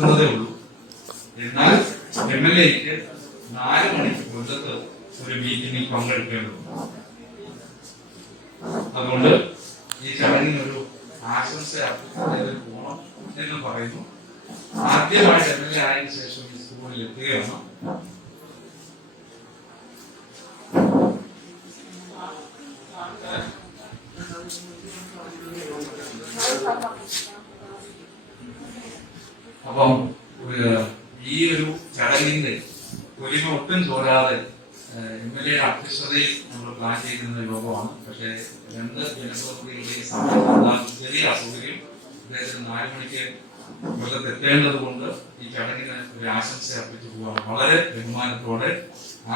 എത്തുന്നതേ ഉള്ളൂ. എന്നാൽ MLA-ക്ക് 4 മണിക്ക് കൊല്ലത്ത് ഒരു മീറ്റിംഗിൽ പങ്കെടുക്കേണ്ടതുണ്ട്. അതുകൊണ്ട് ഈ ചടങ്ങിനൊരു ആശംസ പോകണം എന്ന് പറയുന്നു. ആദ്യമായിട്ട് MLA ആയതിനു ശേഷം ഈ സ്കൂളിൽ എത്തുകയാണ്. അപ്പം ഈ ഒരു ചടങ്ങിന്റെ ഒരുമ ഒട്ടും ചോരാതെ MLA അധ്യക്ഷതയിൽ നമ്മൾ പ്ലാൻ ചെയ്തിരുന്ന യോഗമാണ്. പക്ഷേ 2 ജനപ്രതിനിധികളുടെയും ചെറിയ അസൗകര്യം അദ്ദേഹത്തിന് 4 മണിക്ക് കൊല്ലത്ത് എത്തേണ്ടത് കൊണ്ട് ഈ ചടങ്ങിന് ഒരു ആശംസ അർപ്പിച്ചു പോവാണ്. വളരെ ബഹുമാനത്തോടെ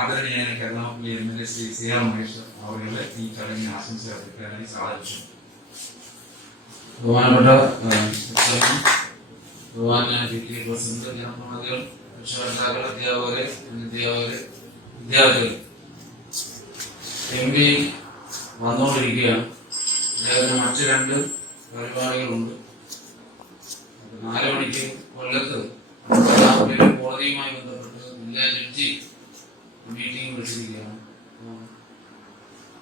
ആദരണീയായ കരുനാഗപ്പള്ളി MLA ശ്രീ CR മഹേഷ് അവരുടെ ഈ ചടങ്ങിന് ആശംസ അർപ്പിക്കാനായി സാധിച്ചു. ബഹുമാനപ്പെട്ട പ്രസിഡന്റ്, ജനപ്രതിനിധികൾ, രക്ഷകർത്താക്കൾ, അധ്യാപകരെ, വിദ്യാർത്ഥികൾ, MP വന്നുകൊണ്ടിരിക്കുകയാണ്. അദ്ദേഹത്തിന് മറ്റ് 2 പരിപാടികളുണ്ട്. 4 മണിക്ക് കൊല്ലത്ത് കോടതിയുമായി ബന്ധപ്പെട്ട് ജില്ലാ ജഡ്ജി മീറ്റിംഗ് വിളിച്ചിരിക്കുകയാണ്.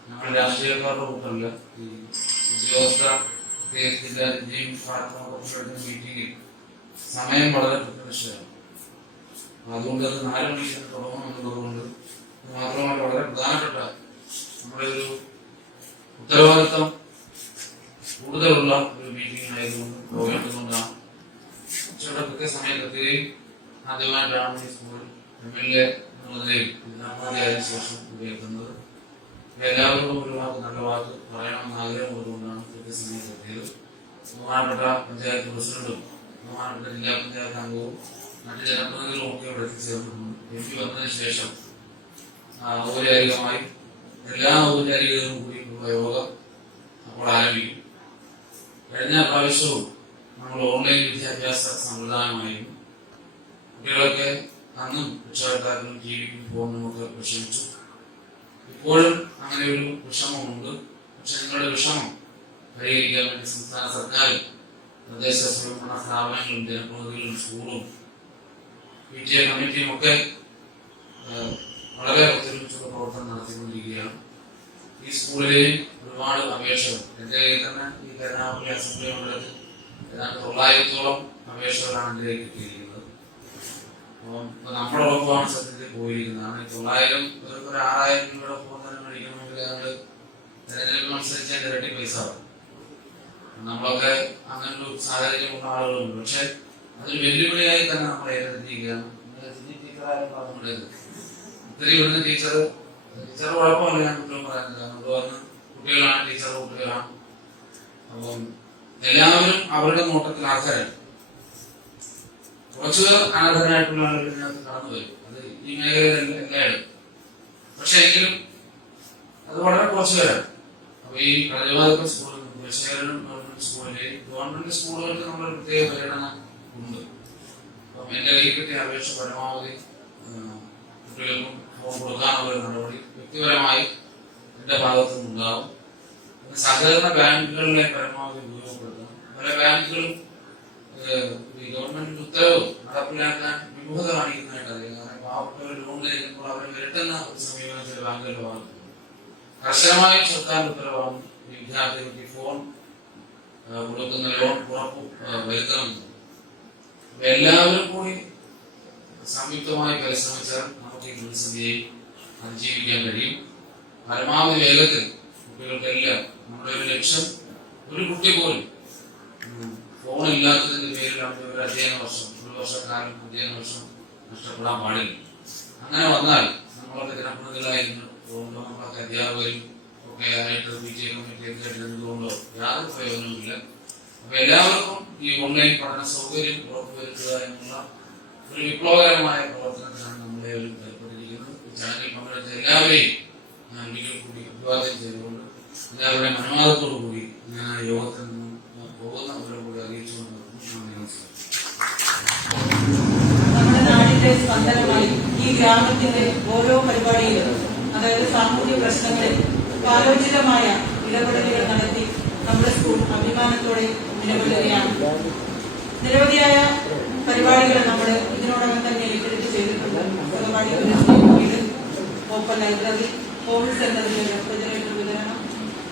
ഞങ്ങൾ രാഷ്ട്രീയക്കാരുടെ കൂട്ടല്ല, ഈ ഉദ്യോഗസ്ഥ ജില്ലാ ജഡ്ജിയും മീറ്റിംഗിൽ സമയം വളരെ കൃത്യനിഷ്ഠയാണ്. അതുകൊണ്ട് അത് 4 മണിക്ക് തുടങ്ങുമെന്നുള്ളതുകൊണ്ട് മാത്രമല്ല, വളരെ പ്രധാനപ്പെട്ട നമ്മുടെ ഒരു ഉത്തരവാദിത്വം കൂടുതലുള്ള ഒരു മീറ്റിംഗ് ആയതുകൊണ്ട് പോകേണ്ടതുകൊണ്ടാണ് ഉച്ചയുടെ കൃത്യസമയത്തെത്തുകയും ആദ്യമായിട്ടാണ് ഈ സ്കൂൾ MLA എന്നുള്ളതിലേക്ക് ആയതിനു ശേഷം ഉപയോഗിക്കുന്നത്. എല്ലാവരോടും ഒരു വാക്ക് നല്ല വാക്ക് പറയണമെന്ന് ആഗ്രഹമുള്ളതുകൊണ്ടാണ് കൃത്യസമയത്തെത്തിയത്. ബഹുമാനപ്പെട്ട പഞ്ചായത്ത് പ്രസിഡന്റും ബഹുമാനപ്പെട്ട ജില്ലാ പഞ്ചായത്ത് അംഗവും മറ്റ് ജനപ്രതിനിധികളും ഒക്കെ ഇവിടെ എത്തിച്ചേർന്നിട്ടുണ്ട്. MP വന്നതിന് ശേഷം ഔപചാരികമായി എല്ലാ ഔപചാരികതകളും കൂടിയിട്ടുള്ള യോഗം അപ്പോൾ ആരംഭിക്കും. കഴിഞ്ഞ പ്രാവശ്യവും നമ്മൾ ഓൺലൈൻ വിദ്യാഭ്യാസ സംവിധാനമായിരുന്നു. കുട്ടികളൊക്കെ അന്നും രക്ഷകർത്താക്കളും TVക്കും ഫോണിനും ഒക്കെ വിഷമിച്ചു. ഇപ്പോഴും അങ്ങനെ ഒരു വിഷമമുണ്ട്. പക്ഷെ നിങ്ങളുടെ വിഷമം പരിഹരിക്കാൻ വേണ്ടി സംസ്ഥാന സർക്കാരും തദ്ദേശ സ്വയംഭരണ സ്ഥാപനങ്ങളും ജനപ്രതിനിധികളും സ്കൂളും PTA കമ്മിറ്റിയും ഒക്കെ വളരെ ഒത്തൊരുമിച്ചുള്ള പ്രവർത്തനം നടത്തിക്കൊണ്ടിരിക്കുകയാണ്. ഈ സ്കൂളിലെയും ഒരുപാട് അപേക്ഷകൾ എന്റെ കയ്യിൽ തന്നെ ഈ കരുനാഗപ്പള്ളി അസംബ്ലി മണ്ഡലത്തിൽ ഏതാണ്ട് 900ഓളം അപേക്ഷകളാണ് എന്റെ കയ്യിൽ കിട്ടിയിരിക്കുന്നത്. അപ്പം നമ്മുടെ ഒപ്പമാണ് സത്യത്തിൽ പോയിരിക്കുന്നതാണ്. 900 പേർക്ക് ഒരു 6000 രൂപയുടെ ഫോൺ തന്നെ മേടിക്കണമെങ്കിൽ ഞങ്ങൾ തെരഞ്ഞെടുപ്പിനനുസരിച്ച് അതിന്റെ ഇരട്ടി പൈസ ആവും. നമ്മളൊക്കെ അങ്ങനൊരു സാഹചര്യമുള്ള ആളുകളുണ്ട്. പക്ഷെ അതൊരു വെല്ലുവിളിയായി തന്നെ നമ്മൾ ഏതെത്തിയിരിക്കുകയാണ്. ഇത്തിരി ഇവിടുന്ന് ടീച്ചർ കുഴപ്പമില്ല, ഞാൻ കുട്ടികളും പറയുന്നില്ല. നമ്മൾ വന്ന് കുട്ടികളാണ്, ടീച്ചറുടെ കുട്ടികളാണ്. അപ്പം എല്ലാവരും അവരുടെ നോട്ടത്തിൽ ആൾക്കാരാണ്. കുറച്ചുപേർ അനാഥരായിട്ടുള്ള ആളുകൾ ഇതിനകത്ത് കടന്നു വരും. അത് ഈ മേഖലയിൽ എല്ലായിടും. പക്ഷെ എങ്കിലും അത് വളരെ കുറച്ചുപേരാണ്. അപ്പൊ ഈ കളരിവാദ സ്കൂളിൽ കുലശേഖരനും ഗവൺമെന്റ് സ്കൂളിലെയും ഗവൺമെന്റ് സ്കൂളുകൾക്ക് നമ്മളൊരു പ്രത്യേക പരിഗണന ഉണ്ട്. അപ്പം എന്റെ കയ്യിൽ കിട്ടിയ അപേക്ഷ പരമാവധി കുട്ടികൾക്കും ഫോൺ കൊടുക്കാനുള്ള ഒരു നടപടി വ്യക്തിപരമായി എന്റെ ഭാഗത്തു നിന്നുണ്ടാവും. സഹകരണ ബാങ്കുകളിലെ പരമാവധി ഉപയോഗപ്പെടുത്തണം. പല ബാങ്കുകളും ഈ ഗവൺമെന്റ് ഉത്തരവ് നടപ്പിലാക്കാൻ വിമുഖത കാണിക്കുന്നതായിട്ട് അറിയാം. കാരണം പാവപ്പെട്ടവർ ലോൺ ലഭിക്കുമ്പോൾ അവർ വിരട്ടുന്ന ഒരു സമീപനം ചില ബാങ്കുകളുടെ ഭാഗത്ത് കർശനമായും സർക്കാർ ഉത്തരവാണ് ഈ വിദ്യാർത്ഥികൾക്ക് ഫോൺ കൊടുക്കുന്ന ലോൺ ഉറപ്പ് വരുത്തണമെന്ന്. എല്ലാവരും കൂടി സംയുക്തമായി പരിശ്രമിച്ചാൽ നമുക്ക് ഈ പ്രതിസന്ധിയെ അതിജീവിക്കാൻ കഴിയും. പരമാവധി വേഗത്തിൽ കുട്ടികൾക്കെല്ലാം നമ്മുടെ ഒരു ലക്ഷ്യം, ഒരു കുട്ടി പോലും ഫോൺ ഇല്ലാത്തതിന്റെ പേരിലാണ് ഒരു അധ്യയന വർഷം, ഒരു വർഷക്കാലം അധ്യയന വർഷം നഷ്ടപ്പെടാൻ പാടില്ല. അങ്ങനെ വന്നാൽ നമ്മളൊക്കെ ജനപ്രതിനിധികളായിരുന്നു നമ്മളൊക്കെ അധ്യാപകരും ഒക്കെ ആയിട്ട് PTA കമ്മിറ്റിയൊക്കെ ആയിട്ടിരുന്നതുകൊണ്ടോ യാതൊരു പ്രയോജനവുമില്ല. അപ്പൊ എല്ലാവർക്കും ഈ ഓൺലൈൻ പഠന സൗകര്യം ഉറപ്പുവരുത്തുക എന്നുള്ള ഒരു വിപ്ലവകരമായ പ്രവർത്തനത്തിനാണ് നമ്മളെ ഏർപ്പെട്ടിരിക്കുന്നത്. ഈ ചാനലിൽ പങ്കെടുത്ത എല്ലാവരെയും ഞാൻ ഒരിക്കൽ കൂടി അഭിവാദ്യം ചെയ്തുകൊണ്ട് എല്ലാവരുടെയും അനുവാദത്തോടു കൂടി ഞാൻ ആ യോഗത്തിൽ നിന്ന് പോകുന്നവരെ കൂടി അറിയിച്ചുകൊണ്ട് നമ്മുടെ നാടിന്റെ സ്പന്ദനമായി ഈ ഗ്രാമത്തിന്റെ ഓരോ പരിപാടിയിലും, അതായത് സാമൂഹ്യ പ്രശ്നങ്ങളിൽ കാലോചിതമായ ഇടപെടലുകൾ നടത്തി നമ്മുടെ സ്കൂൾ അഭിമാനത്തോടെ നിലകൊള്ളുകയാണ്. നിരവധിയായ പരിപാടികൾ നമ്മൾ ഇതിനോടകം തന്നെ ഏറ്റെടുത്ത് ചെയ്തിട്ടുണ്ട്. അംഗനവാടികളുടെ വീട്, ഓപ്പൺ ലൈബ്രറി, കോവിഡ് സെന്ററിലെ റെഫ്രിജറേറ്റർ വിതരണം,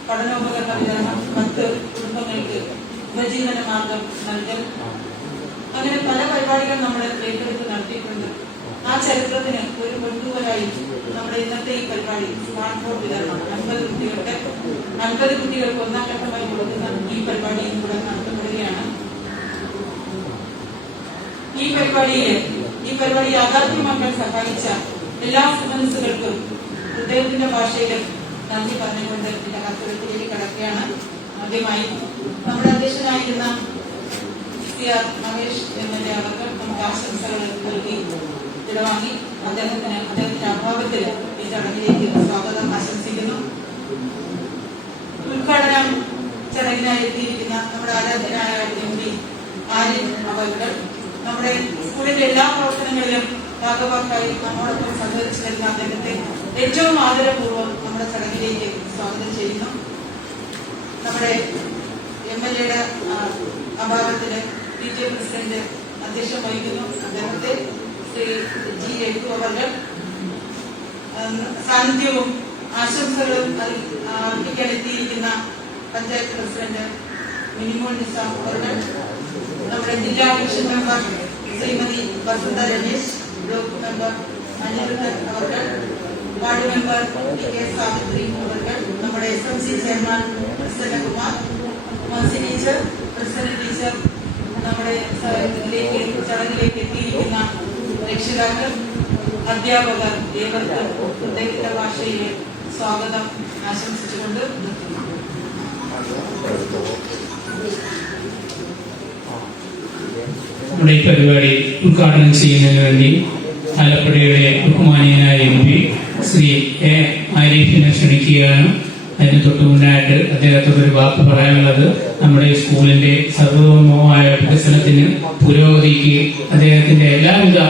പഠനോപകരണ വിതരണം, 10 കുടുംബങ്ങൾക്ക് ഉപജീവന മാർഗം നൽകൽ, അങ്ങനെ പല പരിപാടികൾ നമ്മൾ ഏറ്റെടുത്ത് നടത്തിയിട്ടുണ്ട്. ആ ചരിത്രത്തിന് ഒരു മുൻതൂവലായി നമ്മുടെ ഇന്നത്തെ ഈ പരിപാടി സ്മാർട്ട് ബോർഡ് വിതരണം 50 കുട്ടികൾക്ക് ഒന്നാം ഘട്ടമായി കൊടുക്കുന്ന ഈ പരിപാടി ഇവിടെ നടത്തപ്പെടുകയാണ്. ഈ പരിപാടി യാഥാർത്ഥ്യമാക്കാൻ സഹായിച്ച എല്ലാ സ്റ്റുഡൻസുകൾക്കും ഹൃദയത്തിന്റെ ഭാഷയിൽ നന്ദി പറഞ്ഞുകൊണ്ട് എന്റെ കത്തുകളിലേക്ക് കടക്കുകയാണ്. ആദ്യമായി നമ്മുടെ അധ്യക്ഷനായിരുന്ന CR മഹേഷ് MLA അവർക്ക് നമുക്ക് ആശംസകൾ നൽകി ഇടവാങ്ങി അദ്ദേഹത്തിന്റെ അഭാവത്തിൽ ഈ ചടങ്ങിലേക്ക് സ്വാഗതം ആശംസിക്കുന്നു. ഉദ്ഘാടന ചടങ്ങിനായി എത്തിയിരിക്കുന്ന നമ്മുടെ ആരാധനായ MP ആരിഫ് അവர்கள், നമ്മുടെ സ്കൂളിന്റെ എല്ലാ പ്രവർത്തനങ്ങളിലും ഭാഗവാക്കായി നമ്മോടൊപ്പം സഹകരിച്ചു വരുന്ന അദ്ദേഹത്തെ ഏറ്റവും ആദരപൂർവ്വം നമ്മുടെ ചടങ്ങിലേക്ക് സ്വാഗതം ചെയ്യുന്നു. നമ്മുടെ MLA അഭാവത്തിന് PTA പ്രസിഡന്റ് അധ്യക്ഷം വഹിക്കുന്നു. അദ്ദേഹത്തെ ശ്രീ G. രഘു അവർ സാന്നിധ്യവും ആശംസകളും അർപ്പിക്കാൻ എത്തിയിരിക്കുന്ന പഞ്ചായത്ത് പ്രസിഡന്റ് മിനിമോൾ നിസാം അവർ, നമ്മുടെ ജില്ലാ division member Shrimati Vasantha Ramesh, block member Anirudhan അവർ, വാർഡ് മെമ്പർ PK സാവിത്രി അവർ, നമ്മുടെ SMC ചെയർമാൻ പ്രസന്നകുമാർ, മത്സ്യ ടീച്ചർ, പ്രസന്ന ടീച്ചർ, നമ്മുടെ ചടങ്ങിലേക്ക് എത്തിയിരിക്കുന്ന രക്ഷിതാക്കൾ, അധ്യാപകർ, ഏവർക്കും ഹൃദയത്തിന്റെ ഭാഷയിൽ സ്വാഗതം ആശംസിച്ചുകൊണ്ട് നിർത്തുന്നു. നമ്മുടെ ഈ പരിപാടി ഉദ്ഘാടനം ചെയ്യുന്നതിന് വേണ്ടി ആലപ്പുഴയുടെ ബഹുമാനീയനായ MP ശ്രീ A. ആരിഫിനെ ക്ഷണിക്കുകയാണ്. അതിന് തൊട്ട് മുന്നായിട്ട് അദ്ദേഹത്തോട് ഒരു വാക്ക് പറയാനുള്ളത്, നമ്മുടെ സ്കൂളിന്റെ സർവതോന്മുഖമായ വികസനത്തിന്, പുരോഗതിക്ക് അദ്ദേഹത്തിന്റെ എല്ലാവിധ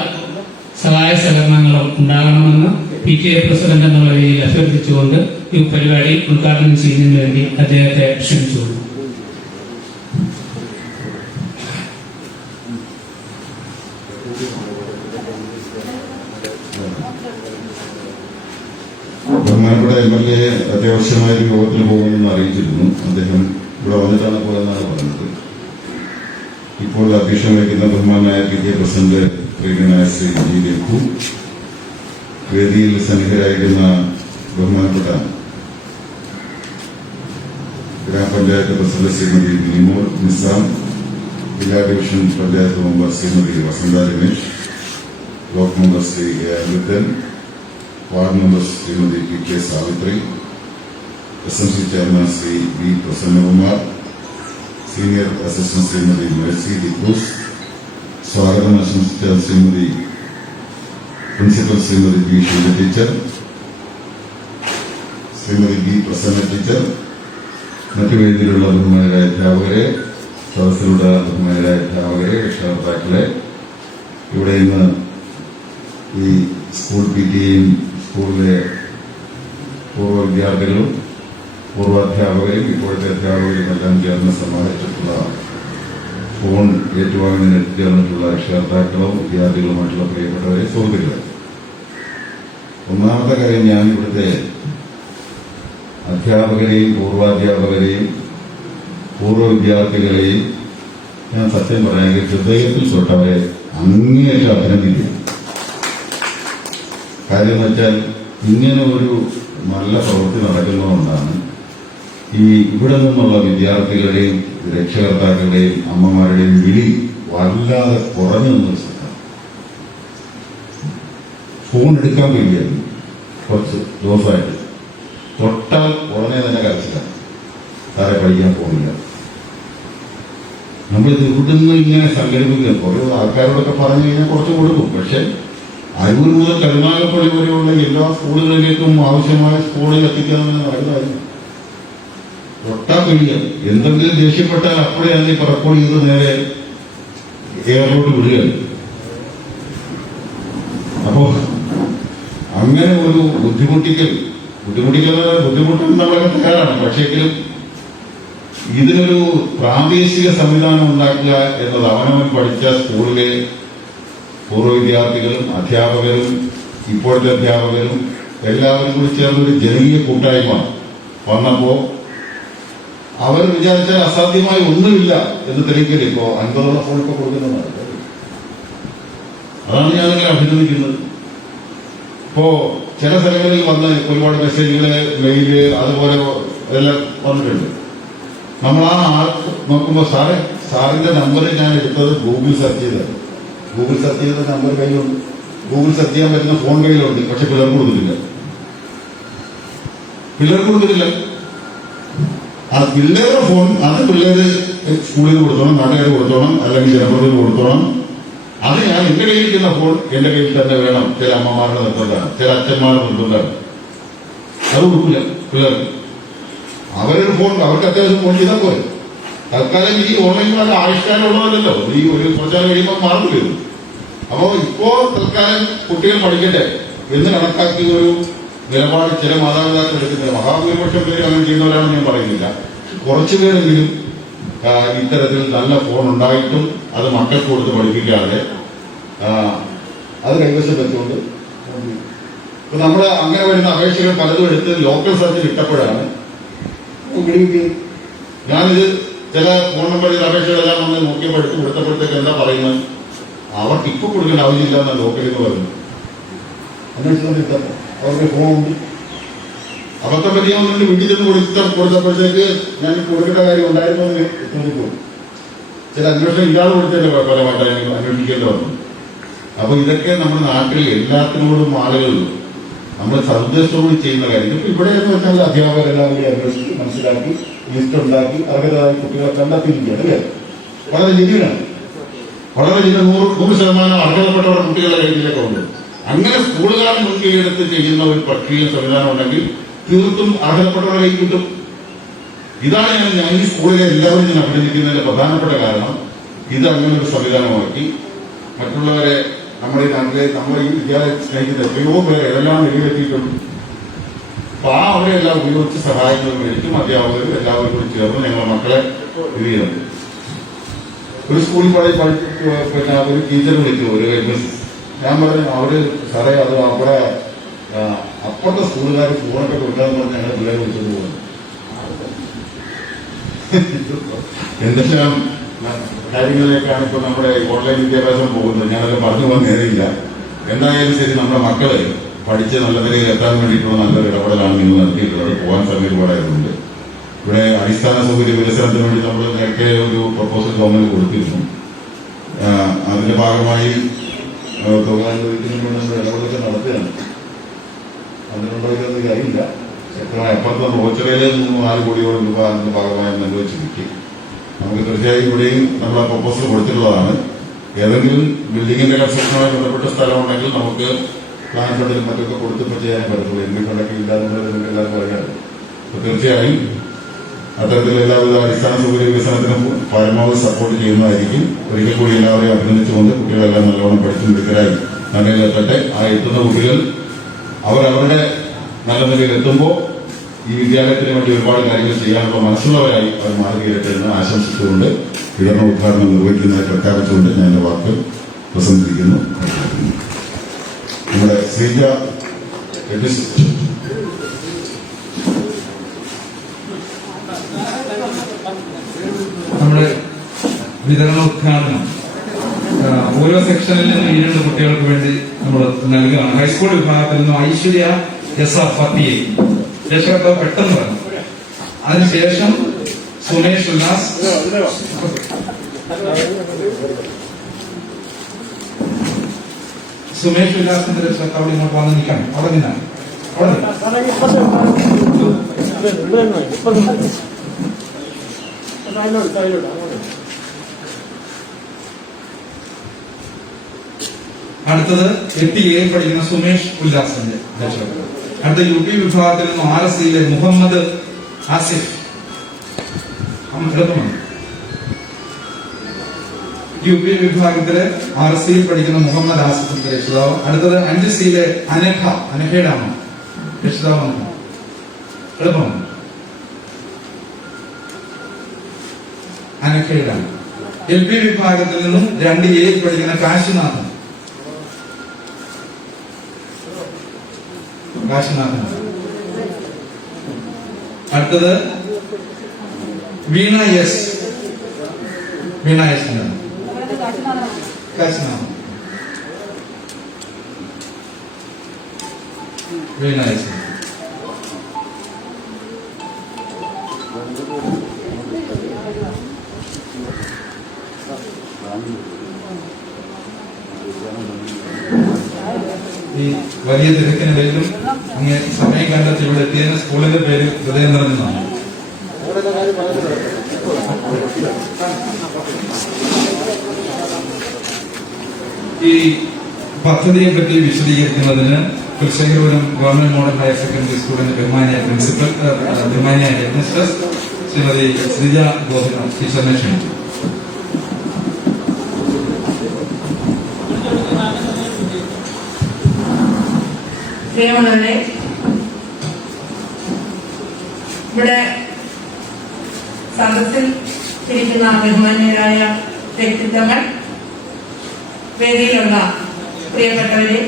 സഹായ സഹകരണങ്ങളും ഉണ്ടാകണമെന്ന് PTA പ്രസിഡന്റ് എന്നുള്ള രീതിയിൽ അഭ്യർത്ഥിച്ചുകൊണ്ട് ഈ പരിപാടി ഉദ്ഘാടനം ചെയ്യുന്നതിന് വേണ്ടി അദ്ദേഹത്തെ ക്ഷണിച്ചുകൊള്ളു. ബഹുമാനപ്പെട്ട MLA അത്യാവശ്യമായ ഒരു യോഗത്തിന് പോകുമെന്ന് അറിയിച്ചിരുന്നു. അദ്ദേഹം ഇവിടെ വന്നിട്ടാണ് പോയെന്നാണ് പറഞ്ഞത്. ഇപ്പോൾ അധ്യക്ഷം വഹിക്കുന്ന ബഹുമാനായ PTA പ്രസിഡന്റ് പ്രിയനായ ശ്രീ G. രഘു, വേദിയിൽ സന്നിഹിതരായിരിക്കുന്ന ബഹുമാനപ്പെട്ട ഗ്രാമപഞ്ചായത്ത് പ്രസിഡന്റ് ശ്രീമതി മിനിമോൾ നിസാം, ജില്ലാ division panchayat member Shrimati Vasantha Ramesh, block member Shri A. Aniruddhan, ward member Shrimati PK Savithri, SMC chairman Shri B. Prasannakumar, senior assistant Shrimati Mercy D'Cruz, സ്വാഗതം ആശംസിച്ച Shrimati principal Shrimati B. Sheela teacher, Shrimati B. Prasanna teacher, മറ്റു വേദിയിലുള്ള ബഹുമാനരായ അധ്യാപകരെ, സദസ്സിലുള്ള ബഹുമാനരായ അധ്യാപകരെ, രക്ഷകർത്താക്കളെ, ഇവിടെ ഇന്ന് ഈ സ്കൂൾ PTAയും സ്കൂളിലെ പൂർവ്വ വിദ്യാർത്ഥികളും പൂർവാധ്യാപകരും ഇപ്പോഴത്തെ അധ്യാപകരും എല്ലാം ചേർന്ന് സമാഹരിച്ചിട്ടുള്ള ഫോൺ ഏറ്റുവാങ്ങുന്നതിന് എത്തിച്ചേർന്നിട്ടുള്ള രക്ഷകർത്താക്കളും വിദ്യാർത്ഥികളുമായിട്ടുള്ള പ്രിയപ്പെട്ടവരെ, സുഹൃത്തുക്കളെ, ഒന്നാമത്തെ കാര്യം, ഞാൻ ഇവിടുത്തെ അധ്യാപകരെയും പൂർവാധ്യാപകരെയും പൂർവ്വ വിദ്യാർത്ഥികളെയും ഞാൻ സത്യം പറയാമെങ്കിൽ ഹൃദയത്തിൽ തൊട്ടവരെ അങ്ങേയറ്റം അഭിനന്ദിക്കുന്നു. കാര്യം എന്ന് വെച്ചാൽ ഇങ്ങനെ ഒരു നല്ല പ്രവൃത്തി നടക്കുന്നതുകൊണ്ടാണ് ഈ ഇവിടെ നിന്നുള്ള വിദ്യാർത്ഥികളുടെയും രക്ഷകർത്താക്കളുടെയും അമ്മമാരുടെയും വിളി വല്ലാതെ കുറഞ്ഞു നിന്നൊരു സ്ഥലം. ഫോൺ എടുക്കാൻ വയ്യായിരുന്നു കുറച്ച് ദിവസമായിട്ട്. തൊട്ടാൽ ഉടനെ തന്നെ കരച്ചിലാണ്, താരെ പഠിക്കാൻ പോകുന്നില്ല. നമ്മളിത് ഇവിടുന്ന് ഇങ്ങനെ സംഘടിപ്പിക്കുക, കുറേ ആൾക്കാരോടൊക്കെ പറഞ്ഞു കഴിഞ്ഞാൽ കുറച്ച് കൊടുക്കും. പക്ഷെ അരൂർ മുതൽ കരുനാഗപ്പള്ളി വരെയുള്ള എല്ലാ സ്കൂളുകളിലേക്കും ആവശ്യമായ സ്കൂളിൽ എത്തിക്കാമെന്ന് പറയുന്നതായിരുന്നു. തൊട്ടാ കഴിയുക, എന്തെങ്കിലും ദേഷ്യപ്പെട്ടാൽ അപ്പോഴേ അതിനെ റെക്കോർഡ് ചെയ്ത് നേരെ എയറിലോട്ട് വിടുകയാണ്. അപ്പോ അങ്ങനെ ഒരു ബുദ്ധിമുട്ടിക്കൽ നമ്മളൊക്കെ തയ്യാറാണ്. പക്ഷേങ്കിലും ഇതിനൊരു പ്രാദേശിക സംവിധാനം ഉണ്ടാക്കുക എന്നത് അവനവൻ പഠിച്ച സ്കൂളിലെ പൂർവ്വ വിദ്യാർത്ഥികളും അധ്യാപകരും ഇപ്പോഴത്തെ അധ്യാപകരും എല്ലാവരും കൂടി ചേർന്നൊരു ജനകീയ കൂട്ടായ്മ വന്നപ്പോ അവർ വിചാരിച്ചാൽ അസാധ്യമായി ഒന്നുമില്ല എന്ന് തെളിയിക്കല്. ഇപ്പോ 50 ഫോൺ ഇപ്പൊ കൊടുക്കുന്നതാണ്. അതാണ് ഞാനിങ്ങനെ അഭിനന്ദിക്കുന്നത്. ഇപ്പോ ചില സ്ഥലങ്ങളിൽ വന്ന് ഒരുപാട് മെസ്സേജുകള്, മെയില്, അതുപോലെ എല്ലാം വന്നിട്ടുണ്ട്. നമ്മൾ ആ നോക്കുമ്പോ സാറിന്റെ നമ്പർ ഞാൻ എടുത്തത് ഗൂഗിൾ സെർച്ച് ചെയ്തത്. ഗൂഗിൾ സെർച്ച് ചെയ്ത നമ്പർ കയ്യിലുണ്ട്. ഗൂഗിൾ സെർച്ച് ചെയ്യാൻ പറ്റുന്ന ഫോൺ കയ്യിലുണ്ട്. പക്ഷെ പിള്ളേർക്ക് കൊടുത്തിട്ടില്ല. ആ പിള്ളേരുടെ ഫോൺ അത് പിള്ളേര് സ്കൂളിൽ കൊടുത്തോണം, നാട്ടുകാർ കൊടുത്തോണം, അല്ലെങ്കിൽ ജനപ്രതിനിധി കൊടുത്തോണം. അത് ഞാൻ എന്റെ കയ്യിലിരിക്കുന്ന ഫോൺ എന്റെ കയ്യിൽ തന്നെ വേണം. ചില അമ്മമാരുടെ നിർബന്ധമാണ്, ചില അച്ഛന്മാരുടെ നിർബന്ധമാണ്. അത് കൊടുക്കില്ല പിള്ളേർക്ക്. അവരൊരു ഫോൺ, അവർക്ക് അത്യാവശ്യം ഫോൺ ചെയ്താൽ പോലെ. തൽക്കാലം ഈ ഓൺലൈൻ ആവിഷ്കാരമുള്ളതല്ലോ, ഈ ഒരു കുറച്ചാൽ കഴിയുമ്പോൾ മാറില്ല. അപ്പോ ഇപ്പോ തൽക്കാലം കുട്ടികൾ പഠിക്കട്ടെ എന്ന് കണക്കാക്കി ഒരു നിലപാട് ചില മാതാപിതാക്കൾ എടുക്കുന്നില്ല. മഹാഭൂരിപക്ഷം പേര് അങ്ങനെ ചെയ്യുന്നവരാണെന്ന് ഞാൻ പറയുന്നില്ല. കുറച്ചുപേരെങ്കിലും ഇത്തരത്തിൽ നല്ല ഫോൺ ഉണ്ടായിട്ടും അത് മക്കൾക്ക് കൊടുത്ത് പഠിപ്പിക്കാതെ അത് കൈവശം വെച്ചുകൊണ്ട് ഇപ്പൊ നമ്മള് അങ്ങനെ വരുന്ന അപേക്ഷകൾ പലതും എടുത്ത് ലോക്കൽ സെർച്ചിൽ ഇട്ടപ്പോഴാണ് വിടുവിക്കുന്നത്. ഞാനിത് ചില ഫോൺ നമ്പറിൽ അപേക്ഷകളെല്ലാം വന്ന് നോക്കിയപ്പോൾ എടുത്ത് കൊടുത്തപ്പോഴത്തേക്ക് എന്താ പറയുന്നത്, അവർക്ക് ഇപ്പൊ കൊടുക്കേണ്ട ആവശ്യമില്ല എന്നാ ലോക്കലിൽ നിന്ന് പറയുന്നത്. അന്വേഷിച്ചു ഇട്ടപ്പോ അവർക്ക് ഫോണുണ്ട്. അബദ്ധം പറ്റിയാവുന്നതിന് വീട്ടിൽ ചെന്ന് കൊടുത്തപ്പോഴത്തേക്ക് ഞാൻ കൊടുക്കേണ്ട കാര്യം ഉണ്ടായിരുന്നു എന്ന് ചോദിക്കും. ചില അന്വേഷണം ഇല്ലാതെ കൊടുത്തതിന്റെ ഫലമായിട്ട് അന്വേഷിക്കേണ്ടി വന്നു. അപ്പൊ ഇതൊക്കെ നമ്മുടെ നാട്ടിൽ എല്ലാത്തിനോടും ആളുകൾ നമ്മൾ സന്ദേശത്തോട് ചെയ്യുന്ന കാര്യം. ഇപ്പൊ ഇവിടെ എന്ന് വെച്ചാൽ അധ്യാപകരെല്ലാം കൂടി അന്വേഷിച്ച് മനസ്സിലാക്കി ലിസ്റ്റ് ഉണ്ടാക്കി അർഹരായ കുട്ടികളെ കണ്ടെത്തിയിരിക്കുകയാണ് അല്ലേ. വളരെ ജനുവിനാണ്, വളരെ 100% അർഹതപ്പെട്ടവരുടെ കുട്ടികളുടെ കയ്യിലേക്ക് ഉണ്ട്. അങ്ങനെ സ്കൂളുകാർ മുൻകൈയെടുത്ത് ചെയ്യുന്ന ഒരു പ്രക്രിയ സംവിധാനം ഉണ്ടെങ്കിൽ തീർത്തും അർഹതപ്പെട്ടവരുടെ കൈ കിട്ടും. ഇതാണ് ഞാൻ ഈ സ്കൂളിലെ എല്ലാവരും ഞാൻ അഭിനന്ദിക്കുന്നതിന്റെ പ്രധാനപ്പെട്ട കാരണം. ഇത് അങ്ങനെ ഒരു സംവിധാനമാക്കി മറ്റുള്ളവരെ നമ്മുടെ ഈ നാട്ടിലെ നമ്മുടെ ഈ വിദ്യാലയത്തിൽ സ്നേഹിക്കുന്ന എത്രയോ പേരെ ഏതെല്ലാം നിലയിലെത്തിയിട്ടുണ്ട്. അപ്പൊ അവരെല്ലാം ഉപയോഗിച്ച് സഹായങ്ങൾ മേടിച്ചും അധ്യാപകരും എല്ലാവരും കൂടി ചേർന്ന് ഞങ്ങളുടെ മക്കളെ ഇത് ചെയ്യുന്നുണ്ട്. ഒരു സ്കൂളിൽ പിന്നെ ഒരു ടീച്ചർ വിളിച്ചു, ഒരു ഞാൻ പറഞ്ഞു അവര് സാറേ അത് അവിടെ അപ്പുറത്തെ സ്കൂളുകാർ ഫോണൊക്കെ കൊടുക്കാന്ന് പറഞ്ഞ് ഞങ്ങളുടെ പിള്ളേരെ വിളിച്ചോണ്ട് പോകുന്നു. എന്തെല്ലാം കാര്യങ്ങളിലേക്കാണ് ഇപ്പൊ നമ്മുടെ ഓൺലൈൻ വിദ്യാഭ്യാസം പോകുന്നത്. ഞാനത് പറഞ്ഞു പോകാൻ നേരില്ല. എന്തായാലും ശരി, നമ്മുടെ മക്കള് പഠിച്ച് നല്ല നിലയിൽ എത്താൻ വേണ്ടിയിട്ടുള്ള നല്ലൊരു ഇടപെടലാണ് നിങ്ങൾ നടത്തിയിട്ടുള്ളത്. പോകാൻ സമയപാടായതുകൊണ്ട് ഇവിടെ അടിസ്ഥാന സൗകര്യ വികസനത്തിന് വേണ്ടി നമ്മൾ നേരത്തെ ഒരു പ്രപ്പോസൽ ഗവൺമെന്റ് കൊടുത്തിരുന്നു. അതിന്റെ ഭാഗമായി ഇടപെടലൊക്കെ നടത്തുകയാണ്. അതിനുള്ള ഇതൊന്നും കഴിയില്ല. ശക്തമായ അപ്പുറത്ത് റോച്ചറയിലെ 4 കോടിയോളം രൂപ അതിന്റെ ഭാഗമായി അനുവദിച്ച് കിട്ടി. നമുക്ക് തീർച്ചയായും ഇവിടെയും നമ്മൾ ആ പ്രപ്പോസൽ കൊടുത്തിട്ടുള്ളതാണ്. ഏതെങ്കിലും ബിൽഡിങ്ങിന്റെ കൺസ്ട്രക്ഷനുമായി ബന്ധപ്പെട്ട സ്ഥലമുണ്ടെങ്കിൽ നമുക്ക് പ്ലാൻ ഫണ്ടിലും മറ്റൊക്കെ കൊടുത്തിപ്പോൾ ചെയ്യാൻ പറ്റത്തുള്ളൂ. എം പി ഫണ്ടൊക്കെ ഇല്ലാന്നുള്ളത് നിങ്ങൾക്ക് എല്ലാവർക്കും അറിയാമല്ലോ. അപ്പൊ തീർച്ചയായും അത്തരത്തിൽ എല്ലാവിധ അടിസ്ഥാന സൗകര്യ വികസനത്തിനും പരമാവധി സപ്പോർട്ട് ചെയ്യുന്നതായിരിക്കും. ഒരിക്കൽ കൂടി എല്ലാവരെയും അഭിനന്ദിച്ചുകൊണ്ട് കുട്ടികളെല്ലാം നല്ലോണം പഠിച്ചു മിടുക്കരായി നല്ല നിലയിലെത്തട്ടെ. ആ എത്തുന്ന കുട്ടികൾ അവരവരുടെ നല്ല നിലയിൽ എത്തുമ്പോൾ ഈ വിദ്യാലയത്തിന് വേണ്ടി ഒരുപാട് കാര്യങ്ങൾ ചെയ്യാനുള്ള മനസ്സുള്ളവരായി അവർ മാറി തീരട്ടെ എന്ന് ആശംസിച്ചുകൊണ്ട് വിതരണ ഉദ്ഘാടനം നിർവഹിക്കുന്നതായി പ്രഖ്യാപിച്ചുകൊണ്ട് ഞാൻ എന്റെ വാക്ക് പ്രസംഗിക്കുന്നു. നമ്മുടെ ശ്രീജ നമ്മുടെ വിതരണോദ്ഘാടനം ഓരോ സെക്ഷനിൽ നിന്നും 2 കുട്ടികൾക്ക് വേണ്ടി നമ്മൾ നൽകുകയാണ്. ഹൈസ്കൂൾ വിഭാഗത്തിൽ നിന്നും ഐശ്വര്യ ഫത്തിയെ രക്ഷകർത്താവ് പെട്ടെന്ന് പറഞ്ഞു. അതിനുശേഷം സുമേഷ് ഉല്ലാസ്, ഉല്ലാസിന്റെ രക്ഷകർത്താവ് ഇങ്ങോട്ട് വന്ന് നിൽക്കണം. അവിടെ നിന്നാണ് അടുത്തത് 8A പഠിക്കുന്ന സുമേഷ് ഉല്ലാസിന്റെ രക്ഷകർത്താവ്. അടുത്ത UP വിഭാഗത്തിൽ നിന്നും RSCയിലെ മുഹമ്മദ് ആസിഫ്. UP വിഭാഗത്തിലെ RSCയിൽ പഠിക്കുന്ന മുഹമ്മദ് ആസിഫിന്റെ രക്ഷിതാവ്. അടുത്തത് 5Cയിലെ അനഘയുടെ അമ്മ രക്ഷിതാവ്. എളുപ്പമാണ്. അനഖയാണ്. LP വിഭാഗത്തിൽ നിന്നും 2A പഠിക്കുന്ന കാശിനാഥൻ. അടുത്തത് വീണ എസ്. കാശിനാഥൻ. വീണ എസ്. ഈ വലിയ തിരക്കിനിടയിലും അങ്ങ് സമയം കണ്ടെത്തി ഇവിടെ എത്തിയതിന് സ്കൂളിന്റെ പേര് ഹൃദയം നിറഞ്ഞതാണ്. ഈ പദ്ധതിയെ പറ്റി വിശദീകരിക്കുന്നതിന് കൃഷ്ണഗിരിപുരം ഗവൺമെന്റ് മോഡൽ ഹയർ സെക്കൻഡറി സ്കൂളിന്റെ ബഹുമാനിയായ പ്രിൻസിപ്പൽ ബഹുമാനിയായ ഹെഡ്മിസ്ട്രസ് ശ്രീമതി ശ്രീജ ഗോപിനാഥ് ടീച്ചറിനെ ക്ഷണിച്ചു. പ്രിയമുള്ളവരെ, ഇവിടെ സദസ്സിൽ ഇരിക്കുന്ന ബഹുമാന്യരായ വ്യക്തിത്വങ്ങൾ, വേദിയിലുള്ള പ്രിയപ്പെട്ടവരെ,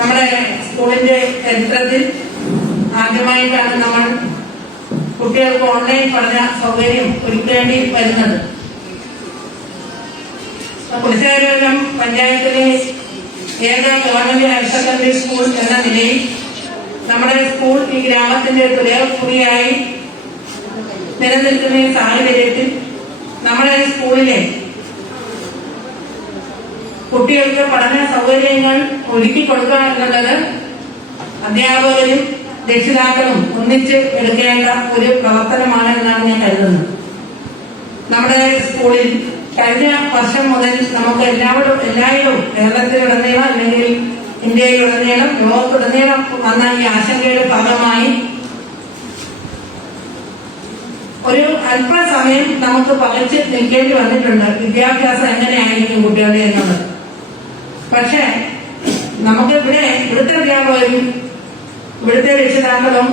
നമ്മുടെ സ്കൂളിന്റെ ചരിത്രത്തിൽ ആദ്യമായിട്ടാണ് നമ്മൾ കുട്ടികൾക്ക് ഓൺലൈൻ പഠന സൗകര്യം ഒരുക്കേണ്ടി വരുന്നത്. കുടിശ്ശേരം പഞ്ചായത്തിലെ ഏക ഗവൺമെന്റ് ഹയർ സെക്കൻഡറി സ്കൂൾ എന്ന നിലയിൽ നമ്മുടെ സ്കൂൾ ഈ ഗ്രാമത്തിന്റെ തുലയക്കുറിയായി നിലനിൽക്കുന്ന സാഹചര്യത്തിൽ നമ്മുടെ സ്കൂളിലെ കുട്ടികൾക്ക് പഠന സൗകര്യങ്ങൾ ഒരുക്കി കൊടുക്കുക എന്നുള്ളത് അധ്യാപകരും രക്ഷിതാക്കളും ഒന്നിച്ച് എടുക്കേണ്ട ഒരു പ്രവർത്തനമാണ് എന്നാണ് ഞാൻ കരുതുന്നത്. നമ്മുടെ സ്കൂളിൽ കഴിഞ്ഞ വർഷം മുതൽ നമുക്ക് എല്ലായിടവും കേരളത്തിലുടനീളം അല്ലെങ്കിൽ ഇന്ത്യയിലുടനീളം ലോകത്തുടനീളം വന്ന ഈ ആശങ്കയുടെ ഭാഗമായി ഒരു അല്പസമയം നമുക്ക് പകച്ച് നിൽക്കേണ്ടി വന്നിട്ടുണ്ട്. വിദ്യാഭ്യാസം എങ്ങനെയായിരിക്കും കുട്ടികളുടെ എന്നുള്ളത്. പക്ഷെ നമുക്ക് ഇവിടുത്തെ അധ്യാപകരും ഇവിടുത്തെ രക്ഷിതാക്കളും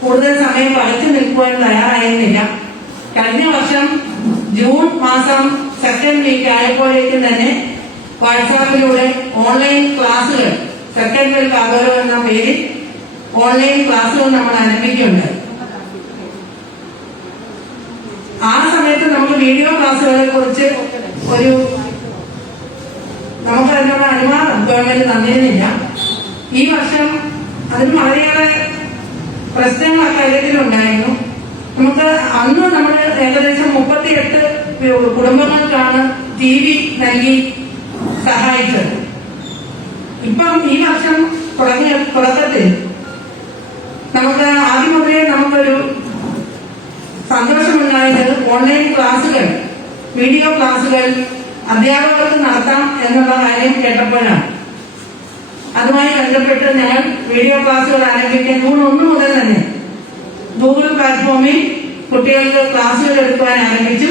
കൂടുതൽ സമയം പകച്ചു നിൽക്കുവാൻ തയ്യാറായിരുന്നില്ല. കഴിഞ്ഞ വർഷം ജൂൺ മാസം സെക്കൻഡ് വീക്ക് ആയപ്പോഴേക്കും തന്നെ വാട്സാപ്പിലൂടെ ഓൺലൈൻ ക്ലാസുകൾ, സെക്കൻഡ് വെൽ കാതോരം എന്ന പേരിൽ ഓൺലൈൻ ക്ലാസുകൾ നമ്മൾ ആരംഭിക്കുകയുണ്ടായി. ആ സമയത്ത് നമുക്ക് വീഡിയോ ക്ലാസുകളെ കുറിച്ച് നമുക്ക് അതിനുള്ള അനുവാദം ഗവൺമെന്റ് തന്നിരുന്നില്ല. ഈ വർഷം അതിന് വളരെയേറെ പ്രശ്നങ്ങൾ അക്കാര്യത്തിലുണ്ടായിരുന്നു. നമുക്ക് അന്ന് നമ്മൾ ഏകദേശം 38 കുടുംബങ്ങൾക്കാണ് TV നൽകി സഹായിച്ചത്. ഇപ്പം ഈ വർഷം തുടക്കത്തിൽ നമുക്ക് ആദ്യം മുതലേ നമുക്കൊരു സന്തോഷമുണ്ടായത് ഓൺലൈൻ ക്ലാസുകൾ, വീഡിയോ ക്ലാസുകൾ അധ്യാപകർക്ക് നടത്താം എന്നുള്ള കാര്യം കേട്ടപ്പോഴാണ്. അതുമായി ബന്ധപ്പെട്ട് ഞങ്ങൾ വീഡിയോ ക്ലാസുകൾ ആരംഭിക്കാൻ ജൂൺ 1 മുതൽ തന്നെ ഗൂഗിൾ പ്ലാറ്റ്ഫോമിൽ കുട്ടികൾക്ക് ക്ലാസുകൾ എടുക്കുവാൻ ആരംഭിച്ചു.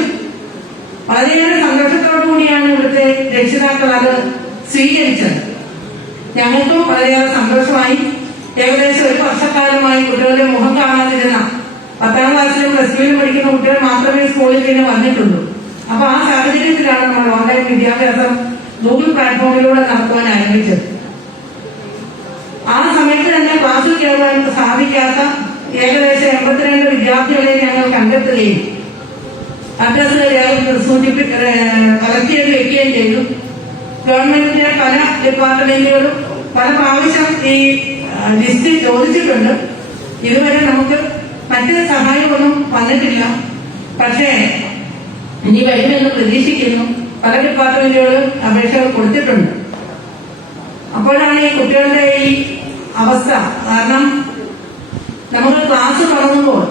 വളരെയേറെ സന്തോഷത്തോടു കൂടിയാണ് ഇവിടുത്തെ രക്ഷിതാക്കൾ അത് സ്വീകരിച്ചത്. ഞങ്ങൾക്കും വളരെയേറെ സന്തോഷമായി. ഏകദേശം ഒരു വർഷക്കാലമായി കുട്ടികളുടെ മുഖം കാണാതിരുന്ന 10ാം ക്ലാസ്സിലും +2ലും പഠിക്കുന്ന കുട്ടികൾ മാത്രമേ സ്കൂളിൽ പിന്നെ വന്നിട്ടുള്ളൂ. അപ്പൊ ആ സാഹചര്യത്തിലാണ് നമ്മൾ ഓൺലൈൻ വിദ്യാഭ്യാസം ഗൂഗിൾ പ്ലാറ്റ്ഫോമിലൂടെ നടത്തുവാൻ ആരംഭിച്ചത്. ആ സമയത്ത് തന്നെ ക്ലാസ്സിൽ കയറുവാൻ സാധിക്കാത്ത ഏകദേശം 82 വിദ്യാർത്ഥികളെ ഞങ്ങൾ കണ്ടെത്തുകയും അഡ്രസ് കളക്ട് ചെയ്ത് വെക്കുകയും ചെയ്തു. ഗവൺമെന്റിന്റെ പല ഡിപ്പാർട്ട്മെന്റുകളും പല പ്രാവശ്യം ഈ ലിസ്റ്റ് ചോദിച്ചിട്ടുണ്ട്. ഇതുവരെ നമുക്ക് മറ്റ് സഹായമൊന്നും വന്നിട്ടില്ല. പക്ഷേ ഇനി വരുമെന്ന് പ്രതീക്ഷിക്കുന്നു. പല ഡിപ്പാർട്ട്മെന്റുകളും അപേക്ഷകൾ കൊടുത്തിട്ടുണ്ട്. അപ്പോഴാണ് ഈ കുട്ടികളുടെ ഈ അവസ്ഥ. കാരണം നമുക്ക് ക്ലാസ് തുടങ്ങുമ്പോൾ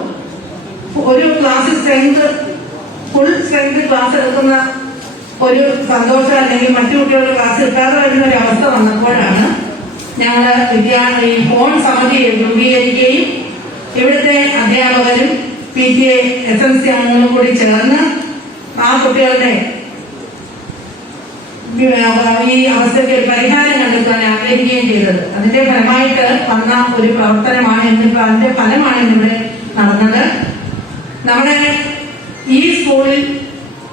ഒരു class strength, full strength class എടുക്കുന്ന ഒരു സന്തോഷം അല്ലെങ്കിൽ മറ്റു കുട്ടികളുടെ ക്ലാസ് കിട്ടാതെ വരുന്ന ഒരു അവസ്ഥ വന്നപ്പോഴാണ് ഞങ്ങൾ ഈ ഫോൺ സമിതി രൂപീകരിക്കുകയും ഇവിടുത്തെ അധ്യാപകരും PTA SMC അംഗങ്ങളും കൂടി ചേർന്ന് ആ കുട്ടികളുടെ ഈ അവസ്ഥയ്ക്ക് ഒരു പരിഹാരം കണ്ടെത്താൻ ആഗ്രഹിക്കുകയും ചെയ്തത്. അതിന്റെ ഫലമായിട്ട് വന്ന ഒരു പ്രവർത്തനമാണ് അതിന്റെ ഫലമാണ് ഇന്നിവിടെ നടന്നത്. നമ്മുടെ ഈ സ്കൂളിൽ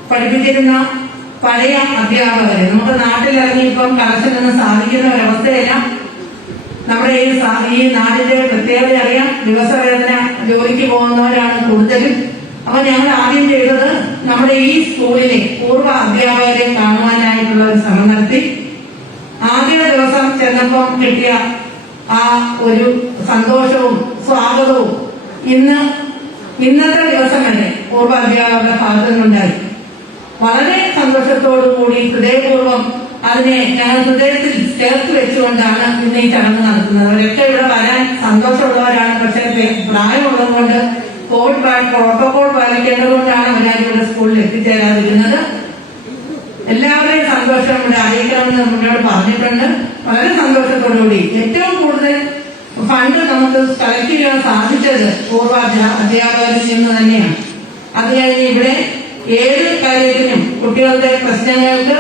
പഠിപ്പിച്ചിരുന്ന പഴയ അധ്യാപകരെ നമുക്ക് നാട്ടിലിറങ്ങി ഇപ്പം കളക്ഷനൊന്നും സാധിക്കുന്ന ഒരവസ്ഥയല്ല. നമ്മുടെ ഈ നാടിന്റെ പ്രത്യേകത അറിയാം. ദിവസവേതന ജോലിക്ക് പോകുന്നവരാണ് കൂടുതലും. അപ്പൊ ഞങ്ങൾ ആദ്യം ചെയ്തത് നമ്മുടെ ഈ സ്കൂളിലെ പൂർവ്വ അധ്യാപകരെ കാണുവാനായിട്ടുള്ള ഒരു ശ്രമം നടത്തി. ആദ്യ ദിവസം ചെന്നപ്പം കിട്ടിയ ആ ഒരു സന്തോഷവും സ്വാഗതവും ഇന്നത്തെ ദിവസം വരെ പൂർവ്വ അധ്യാപകരുടെ ഭാഗത്തു നിന്നുണ്ടായി. വളരെ സന്തോഷത്തോടു കൂടി ഹൃദയപൂർവ്വം അതിനെ ഞങ്ങൾ ഹൃദയത്തിൽ ചേർത്ത് വെച്ചുകൊണ്ടാണ് ഇന്ന് ഈ ചടങ്ങ് നടത്തുന്നത്. അവരൊക്കെ ഇവിടെ വരാൻ സന്തോഷമുള്ളവരാണ്. പക്ഷേ പ്രായമുള്ളത് കൊണ്ട് കോവിഡ് പ്രോട്ടോകോൾ പാലിക്കേണ്ടതുകൊണ്ടാണ് അവരാരും ഇവിടെ സ്കൂളിൽ എത്തിച്ചേരാതിരുന്നത്. എല്ലാവരെയും സന്തോഷം ഇവിടെ അറിയിക്കണമെന്ന് നമ്മളോട് പറഞ്ഞിട്ടുണ്ട്. വളരെ സന്തോഷത്തോടുകൂടി ഏറ്റവും കൂടുതൽ ഫണ്ട് നമുക്ക് കളക്ട് ചെയ്യാൻ സാധിച്ചത് പൂർവ്വ അധ്യാപകരിൽ നിന്ന് തന്നെയാണ്. അത് കഴിഞ്ഞ് ഇവിടെ ഏത് കാര്യത്തിനും കുട്ടികളുടെ പ്രശ്നങ്ങൾക്ക്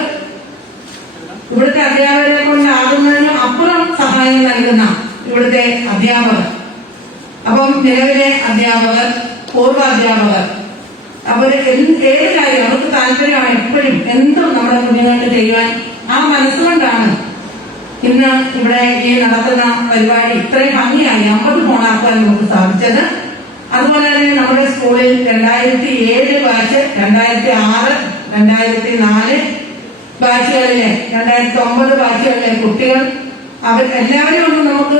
ഇവിടുത്തെ അധ്യാപകരെ കൊണ്ടാകുന്നതിനും അപ്പുറം സഹായം നൽകുന്ന ഇവിടുത്തെ അധ്യാപകർ. അപ്പം നിലവിലെ അധ്യാപകർ, പൂർവ്വ അധ്യാപകർ അവർ ഏത് കാര്യം അവർക്ക് താല്പര്യമാണ്. എപ്പോഴും എന്തും നമ്മുടെ കുഞ്ഞുങ്ങൾക്ക് ചെയ്യാൻ ആ മനസ്സുകൊണ്ടാണ് ഇന്ന് ഇവിടെ ഈ നടത്തുന്ന പരിപാടി ഇത്രയും ഭംഗിയായി 50 ഫോണാക്കാൻ നമുക്ക് സാധിച്ചത്. അതുപോലെ തന്നെ നമ്മുടെ സ്കൂളിൽ 2007 ബാച്ച്, 2006, 2004 ബാച്ചുകളിലെ 2009 ബാച്ചുകളിലെ കുട്ടികൾ അവർ എല്ലാവരും ഒന്നും നമുക്ക്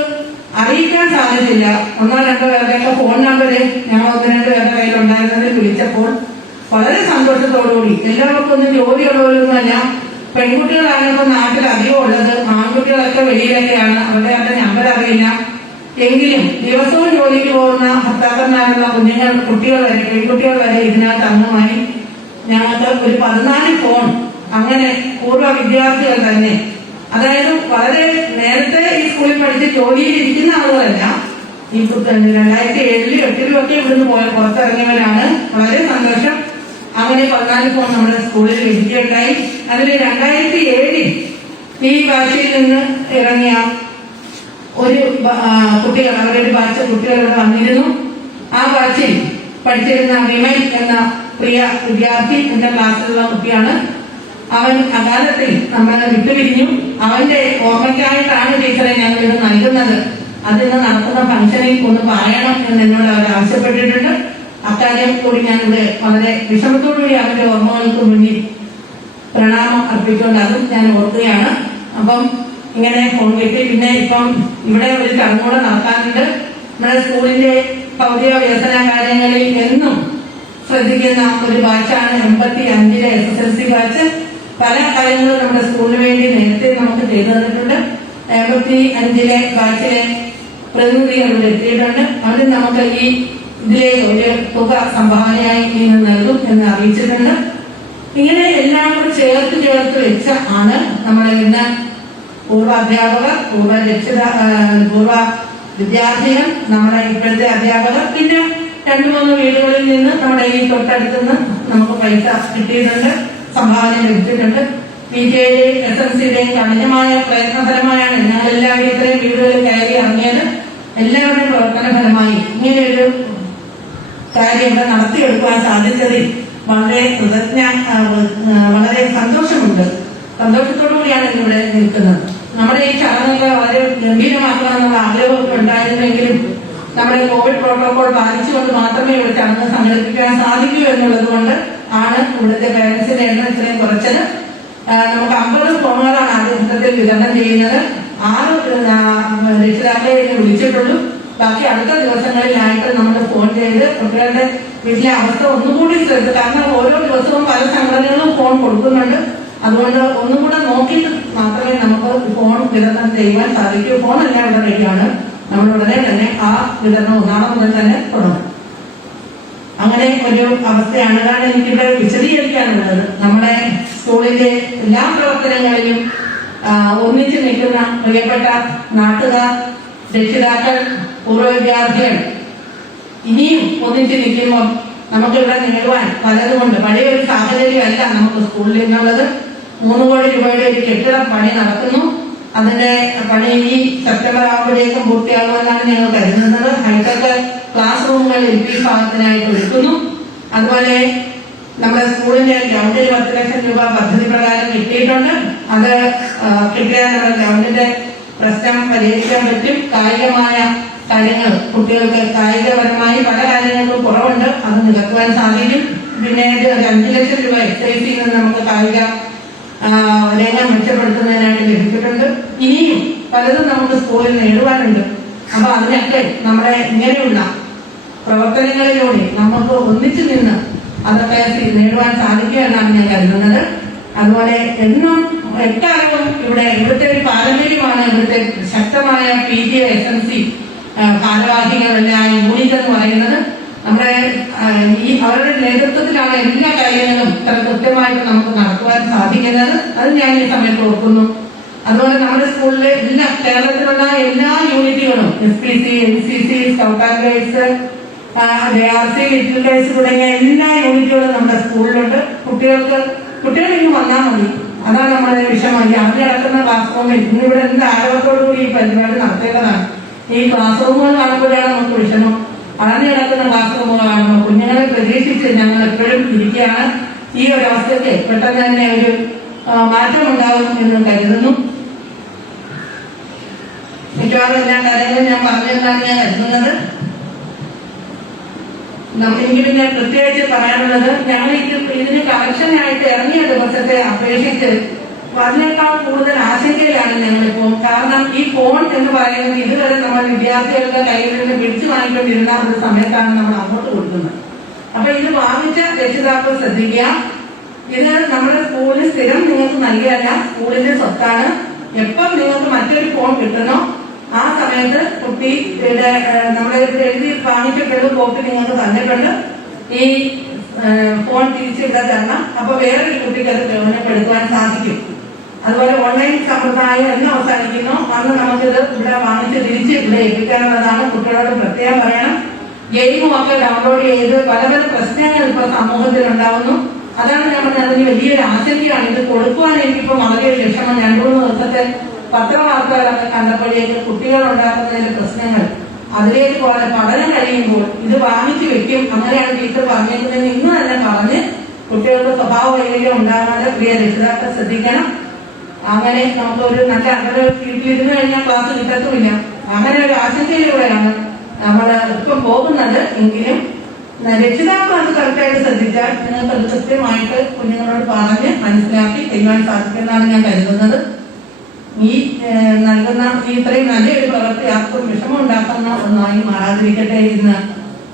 അറിയിക്കാൻ സാധിച്ചില്ല. 1-2 പേരുടെയൊക്കെ ഫോൺ നമ്പര് ഞങ്ങൾ 1-2 പേരുടെ കയ്യിലുണ്ടായിരുന്നതിൽ വിളിച്ചപ്പോൾ വളരെ സന്തോഷത്തോടുകൂടി എല്ലാവർക്കും ഒന്നും ജോലിയുള്ളവരൊന്നുമല്ല. പെൺകുട്ടികളാണിപ്പോൾ നാട്ടിൽ അധികം ഉള്ളത്. ആൺകുട്ടികളൊക്കെ വെളിയിലൊക്കെയാണ്. അവരുടെ നമ്പർ അറിയില്ല. എങ്കിലും ദിവസവും ജോലിക്ക് പോകുന്ന ഭർത്താക്കന്മാരുള്ള കുട്ടികൾ വരെ, പെൺകുട്ടികൾ വരെ ഇതിനകത്ത് അംഗമായി. ഞങ്ങൾക്ക് ഒരു 14 ഫോൺ അങ്ങനെ പൂർവ്വ വിദ്യാർത്ഥികൾ തന്നെ, അതായത് വളരെ നേരത്തെ ഈ സ്കൂളിൽ പഠിച്ച് ജോലിയിൽ ഇരിക്കുന്ന ആളുകളല്ല, ഈ 2007-ലും 2008-ലും ഒക്കെ ഇവിടുന്ന് പുറത്തിറങ്ങിയവരാണ്. വളരെ സന്തോഷം. അങ്ങനെ 14 ഫോൺ നമ്മുടെ സ്കൂളിൽ ലഭിക്കുകയുണ്ടായി. അതിൽ 2007-ൽ ഈ ബാച്ചിൽ നിന്ന് ഇറങ്ങിയ ഒരു കുട്ടികൾ, അവരുടെ ബാച്ച് കുട്ടികൾ ഇവിടെ വന്നിരുന്നു. ആ ബാച്ചിൽ പഠിച്ചിരുന്ന വിമൽ എന്ന പ്രിയ വിദ്യാർത്ഥി എന്റെ ക്ലാസ്സിലുള്ള കുട്ടിയാണ്. അവൻ അകാലത്തിൽ നമ്മളെ വിട്ടുപിരിഞ്ഞു. അവന്റെ ഓർമ്മയ്ക്കായിട്ടാണ് ടീച്ചറെ ഞങ്ങൾ ഇത് നൽകുന്നത്. അതിന് നടക്കുന്ന ഫംഗ്ഷനിൽ ഒന്ന് പറയണം എന്ന് എന്നോട് അവർ ആവശ്യപ്പെട്ടിട്ടുണ്ട്. അക്കാര്യം കൂടി ഞാനിവിടെ വളരെ വിഷമത്തോടുകൂടി അവന്റെ ഓർമ്മകൾക്ക് മുന്നിൽ പ്രണാമം അർപ്പിച്ചുകൊണ്ട് അതും ഞാൻ ഓർക്കുകയാണ്. അപ്പം ഇങ്ങനെ ഫോൺ കിട്ടി. പിന്നെ ഇപ്പം ഇവിടെ ഒരു ചടങ്ങൂടെ നടക്കാറുണ്ട്. നമ്മുടെ സ്കൂളിന്റെ ഭൗതിക വികസന കാര്യങ്ങളിൽ എന്നും ശ്രദ്ധിക്കുന്ന ഒരു ബാച്ചാണ് 85-ലെ SSLC ബാച്ച്. പല കാര്യങ്ങളും നമ്മുടെ സ്കൂളിന് വേണ്ടി നേരത്തെ നമുക്ക് ചെയ്തു തന്നിട്ടുണ്ട്. 85-ലെ ബാച്ചിലെ പ്രതിനിധികൾ ഇവിടെ എത്തിയിട്ടുണ്ട്. അവർ നമുക്ക് ഈ ഇതിലേക്ക് ഒരു തുക സംഭാവനയായി നൽകും എന്ന് അറിയിച്ചിട്ടുണ്ട്. ഇങ്ങനെ എല്ലാം കൂടെ ചേർത്ത് വെച്ച ആണ് നമ്മളെ ഇന്ന് പൂർവ്വ അധ്യാപകർ, പൂർവ്വ വിദ്യാർത്ഥികൾ, നമ്മുടെ ഇപ്പോഴത്തെ അധ്യാപകർ, പിന്നെ 2-3 വീടുകളിൽ നിന്ന് നമ്മുടെ ഈ തൊട്ടടുത്തുനിന്ന് നമുക്ക് പൈസ കിട്ടിയിട്ടുണ്ട്, സംഭാവന ലഭിച്ചിട്ടുണ്ട്. PTA-യുടെയും SMC-യുടെയും കഠിനമായ പ്രയത്നഫലമായാണ് ഞങ്ങളെല്ലാവരും ഇത്രയും വീടുകളിൽ കയറി ഇറങ്ങിയത്. എല്ലാവരുടെയും പ്രവർത്തന ഫലമായി ഇങ്ങനെയൊരു കാര്യം ഇവിടെ നടത്തിയെടുക്കുവാൻ സാധിച്ചതിൽ വളരെ സന്തോഷമുണ്ട്. സന്തോഷത്തോടുകൂടിയാണ് ഇവിടെ നിൽക്കുന്നത്. നമ്മുടെ ഈ ചടങ്ങുകൾ വളരെ ഗംഭീരമാക്കണമെന്നുള്ള ആഗ്രഹമൊക്കെ ഉണ്ടായിരുന്നെങ്കിലും നമ്മുടെ കോവിഡ് പ്രോട്ടോകോൾ പാലിച്ചുകൊണ്ട് മാത്രമേ ഇവിടെ ചടങ്ങ് സംഘടിപ്പിക്കാൻ സാധിക്കൂ എന്നുള്ളത് കൊണ്ട് ആണ് ഇവിടുത്തെ പേരൻസിന്റെ എണ്ണം ഇത്രയും കുറച്ചത്. നമുക്ക് 50 ഫോണുകളാണ് ആദ്യഘട്ടത്തിൽ വിതരണം ചെയ്യുന്നത്. 6 രക്ഷിതാക്കളെ വിളിച്ചിട്ടുള്ളൂ. ബാക്കി അടുത്ത ദിവസങ്ങളിലായിട്ട് നമ്മൾ ഫോൺ ചെയ്ത് കുട്ടികളുടെ വീട്ടിലെ അവസ്ഥ ഒന്നുകൂടി ശ്രദ്ധിക്കുക. കാരണം ഓരോ ദിവസവും പല സംഘടനകളും ഫോൺ കൊടുക്കുന്നുണ്ട്. അതുകൊണ്ട് ഒന്നുകൂടെ നോക്കിയിട്ട് മാത്രമേ നമുക്ക് ഫോൺ വിതരണം ചെയ്യുവാൻ സാധിക്കൂ. ഫോണെല്ലാം ഇവിടെ റെഡിയാണ്. നമ്മൾ ഉടനെ തന്നെ ആ വിതരണം 1 മുതൽ തന്നെ തുടങ്ങും. അങ്ങനെ ഒരു അവസ്ഥയാണ്. കാരണം എനിക്കിവിടെ വിശദീകരിക്കാനുള്ളത് നമ്മുടെ സ്കൂളിലെ എല്ലാ പ്രവർത്തനങ്ങളിലും ഒന്നിച്ചു നിൽക്കുന്ന പ്രിയപ്പെട്ട നാട്ടുകാർ, രക്ഷിതാക്കൾ, പൂർവ്വ വിദ്യാർത്ഥികൾ ഇനിയും ഒന്നിച്ചു നിൽക്കുമ്പോൾ നമുക്കിവിടെ നേടുവാൻ പലതുകൊണ്ട് പഴയൊരു സാഹചര്യമല്ല നമുക്ക് സ്കൂളിൽ നിന്നുള്ളത്. 3 കോടി രൂപയുടെ ഒരു കെട്ടിട പണി നടക്കുന്നു. അതിന്റെ പണി ഈ സെപ്റ്റംബർ ആകുമ്പോഴേക്കും പൂർത്തിയാകുമെന്നാണ് ഞങ്ങൾ കരുതുന്നത്. ഹൈടെക് ക്ലാസ് റൂമുകൾ LP ഭാഗത്തിനായിട്ട് ഒരുക്കുന്നു. അതുപോലെ നമ്മുടെ സ്കൂളിന്റെ ഗ്രൗണ്ടിൽ 10 ലക്ഷം രൂപ പദ്ധതി പ്രകാരം കിട്ടിയിട്ടുണ്ട്. അത് കിട്ടിയാൽ നമ്മുടെ ഗ്രൗണ്ടിന്റെ പ്രശ്നം പരിഹരിക്കാൻ പറ്റും. കായികമായ കാര്യങ്ങൾ കുട്ടികൾക്ക് കായികപരമായി പല കാര്യങ്ങൾക്കും കുറവുണ്ട്, അത് നികത്തുവാൻ സാധിക്കും. പിന്നെ ഒരു 5 ലക്ഷം രൂപ എക്സൈസിൽ നിന്ന് നമുക്ക് കായിക രംഗം മെച്ചപ്പെടുത്തുന്നതിനായിട്ട് ലഭിച്ചിട്ടുണ്ട്. ഇനിയും പലതും നമുക്ക് സ്കൂളിൽ നേടുവാനുണ്ട്. അപ്പൊ അതിനൊക്കെ നമ്മളെ ഇങ്ങനെയുള്ള പ്രവർത്തനങ്ങളിലൂടെ നമുക്ക് ഒന്നിച്ചു നിന്ന് അതൊക്കെ നേടുവാൻ സാധിക്കുക എന്നാണ് ഞാൻ കരുതുന്നത്. അതുപോലെ എന്നും എക്കാലവും ഇവിടുത്തെ ഒരു പാരമ്പര്യമാണ് ഇവിടുത്തെ ശക്തമായ PTA SMC ഭാരവാഹികളെല്ലാം യൂണിറ്റ് എന്ന് പറയുന്നത്. നമ്മുടെ അവരുടെ നേതൃത്വത്തിലാണ് എല്ലാ കാര്യങ്ങളും ഇത്ര കൃത്യമായിട്ട് നമുക്ക് നടത്തുവാൻ സാധിക്കുന്നത്. അത് ഞാൻ ഈ സമയത്ത് ഓർക്കുന്നു. അതുപോലെ നമ്മുടെ സ്കൂളിലെ കേരളത്തിലുള്ള എല്ലാ യൂണിറ്റുകളും SPC, NCC, scout and guides, JRC, little guides തുടങ്ങിയ എല്ലാ യൂണിറ്റുകളും നമ്മുടെ സ്കൂളിലുണ്ട്. കുട്ടികൾ ഇന്ന് വന്നാൽ മതി, അതാണ് നമ്മുടെ വിഷമം. ഈ അവിടെ നടക്കുന്ന ക്ലാസ് റൂമിൽ ഇന്നിവിടെ എന്ത് ആരോഗ്യത്തോടു കൂടി ഈ പരിപാടി നടത്തേണ്ടതാണ്. ഈ ക്ലാസ് റൂമുകൾ കാണുമ്പോഴാണ് നമുക്ക് വിഷമം. അടഞ്ഞു കിടക്കുന്ന ക്ലാസ് റൂമുകൾ കാണുമ്പോൾ കുഞ്ഞുങ്ങളെ പ്രതീക്ഷിച്ച് ഞങ്ങൾ എപ്പോഴും ഇരിക്കുകയാണ്. ഈ ഒരു അവസ്ഥയ്ക്ക് പെട്ടെന്ന് തന്നെ ഒരു മാറ്റമുണ്ടാകും എന്ന് കരുതുന്നു. മിക്കവാറും എല്ലാ കാര്യങ്ങളും ഞാൻ പറഞ്ഞെന്നാണ് ഞാൻ കരുതുന്നത്. എനിക്ക് പിന്നെ പ്രത്യേകിച്ച് പറയാനുള്ളത്, ഞങ്ങൾ ഇതിന് കണക്ഷനായിട്ട് ഇറങ്ങിയ ദിവസത്തെ അപേക്ഷിച്ച് അതിനേക്കാൾ കൂടുതൽ ആശങ്കയിലാണ് ഞങ്ങളിപ്പോൾ. കാരണം ഈ ഫോൺ എന്ന് പറയുന്നത് ഇതുവരെ നമ്മൾ വിദ്യാർത്ഥികളുടെ കയ്യിൽ നിന്ന് പിടിച്ചു വാങ്ങിക്കൊണ്ടിരുന്ന ഒരു സമയത്താണ് നമ്മൾ അങ്ങോട്ട് കൊടുക്കുന്നത്. അപ്പൊ ഇത് വാങ്ങിച്ച രക്ഷിതാക്കൾ ശ്രദ്ധിക്കുക, ഇത് നമ്മുടെ സ്കൂളിൽ സ്ഥിരം നിങ്ങൾക്ക് നൽകിയല്ല, സ്കൂളിന്റെ സ്വത്താണ്. എപ്പം നിങ്ങൾക്ക് മറ്റൊരു ഫോൺ കിട്ടണോ ആ സമയത്ത് കുട്ടിയുടെ നമ്മളെ എഴുതി വാങ്ങിച്ചിട്ടുള്ള കോപ്പി നിങ്ങൾക്ക് തന്നിട്ടുണ്ട്. ഈ ഫോൺ തിരിച്ചിവിടെ തരണം. അപ്പൊ വേറൊരു കുട്ടിക്ക് അത് പ്രയോജനപ്പെടുത്തുവാൻ സാധിക്കും. അതുപോലെ ഓൺലൈൻ സമ്പ്രദായം എന്ന് അവസാനിക്കുന്നു അന്ന് നമുക്കിത് ഇവിടെ വാങ്ങിച്ച് തിരിച്ച് ഇവിടെ എത്തിക്കാനുള്ളതാണ്. കുട്ടികളോട് പ്രത്യേകം പറയണം. ഗെയിമും ഒക്കെ ഡൗൺലോഡ് ചെയ്ത് പല പല പ്രശ്നങ്ങൾ ഇപ്പോൾ സമൂഹത്തിൽ ഉണ്ടാവുന്നു. അതാണ് ഞാൻ പറഞ്ഞത്, അതിന് വലിയൊരു ആശങ്കയാണ്. ഇത് കൊടുക്കുവാൻ എനിക്കിപ്പോ വളരെ വിഷമം. 2-3 ദിവസത്തെ പത്രവാർത്തകളൊക്കെ കണ്ടപ്പോഴേക്ക് കുട്ടികൾ ഉണ്ടാക്കുന്നതിന്റെ പ്രശ്നങ്ങൾ അതിലേക്ക് പോലെ പഠനം കഴിയുമ്പോൾ ഇത് വാങ്ങിച്ചു വെക്കും, അങ്ങനെയാണ് ടീച്ചർ പറഞ്ഞേക്കുന്നതെന്ന് ഇന്ന് തന്നെ പറഞ്ഞ് കുട്ടികൾക്ക് സ്വഭാവ വൈകല്യം ഉണ്ടാകാതെ പ്രിയ രക്ഷിതാക്കൾ ശ്രദ്ധിക്കണം. അങ്ങനെ നമുക്കൊരു നല്ല അങ്ങനെ വീട്ടിലിരുന്ന് കഴിഞ്ഞാൽ ക്ലാസ് കിട്ടത്തുമില്ല. അങ്ങനെ ഒരു ആശങ്കയിലൂടെയാണ് നമ്മൾ ഇപ്പം പോകുന്നത്. എങ്കിലും രക്ഷിതാക്കൾ അത് കറക്റ്റായിട്ട് ശ്രദ്ധിച്ചാൽ നിങ്ങൾക്ക് അത് കൃത്യമായിട്ട് കുഞ്ഞുങ്ങളോട് പറഞ്ഞ് മനസ്സിലാക്കി ചെയ്യുവാൻ സാധിക്കുമെന്നാണ് ഞാൻ കരുതുന്നത്. ഈ നൽകുന്ന ഈ ഇത്രയും നല്ലൊരു പ്രവൃത്തി ആർക്കും വിഷമം ഉണ്ടാക്കുന്ന ഒന്നായി മാറാതിരിക്കട്ടെ എന്ന്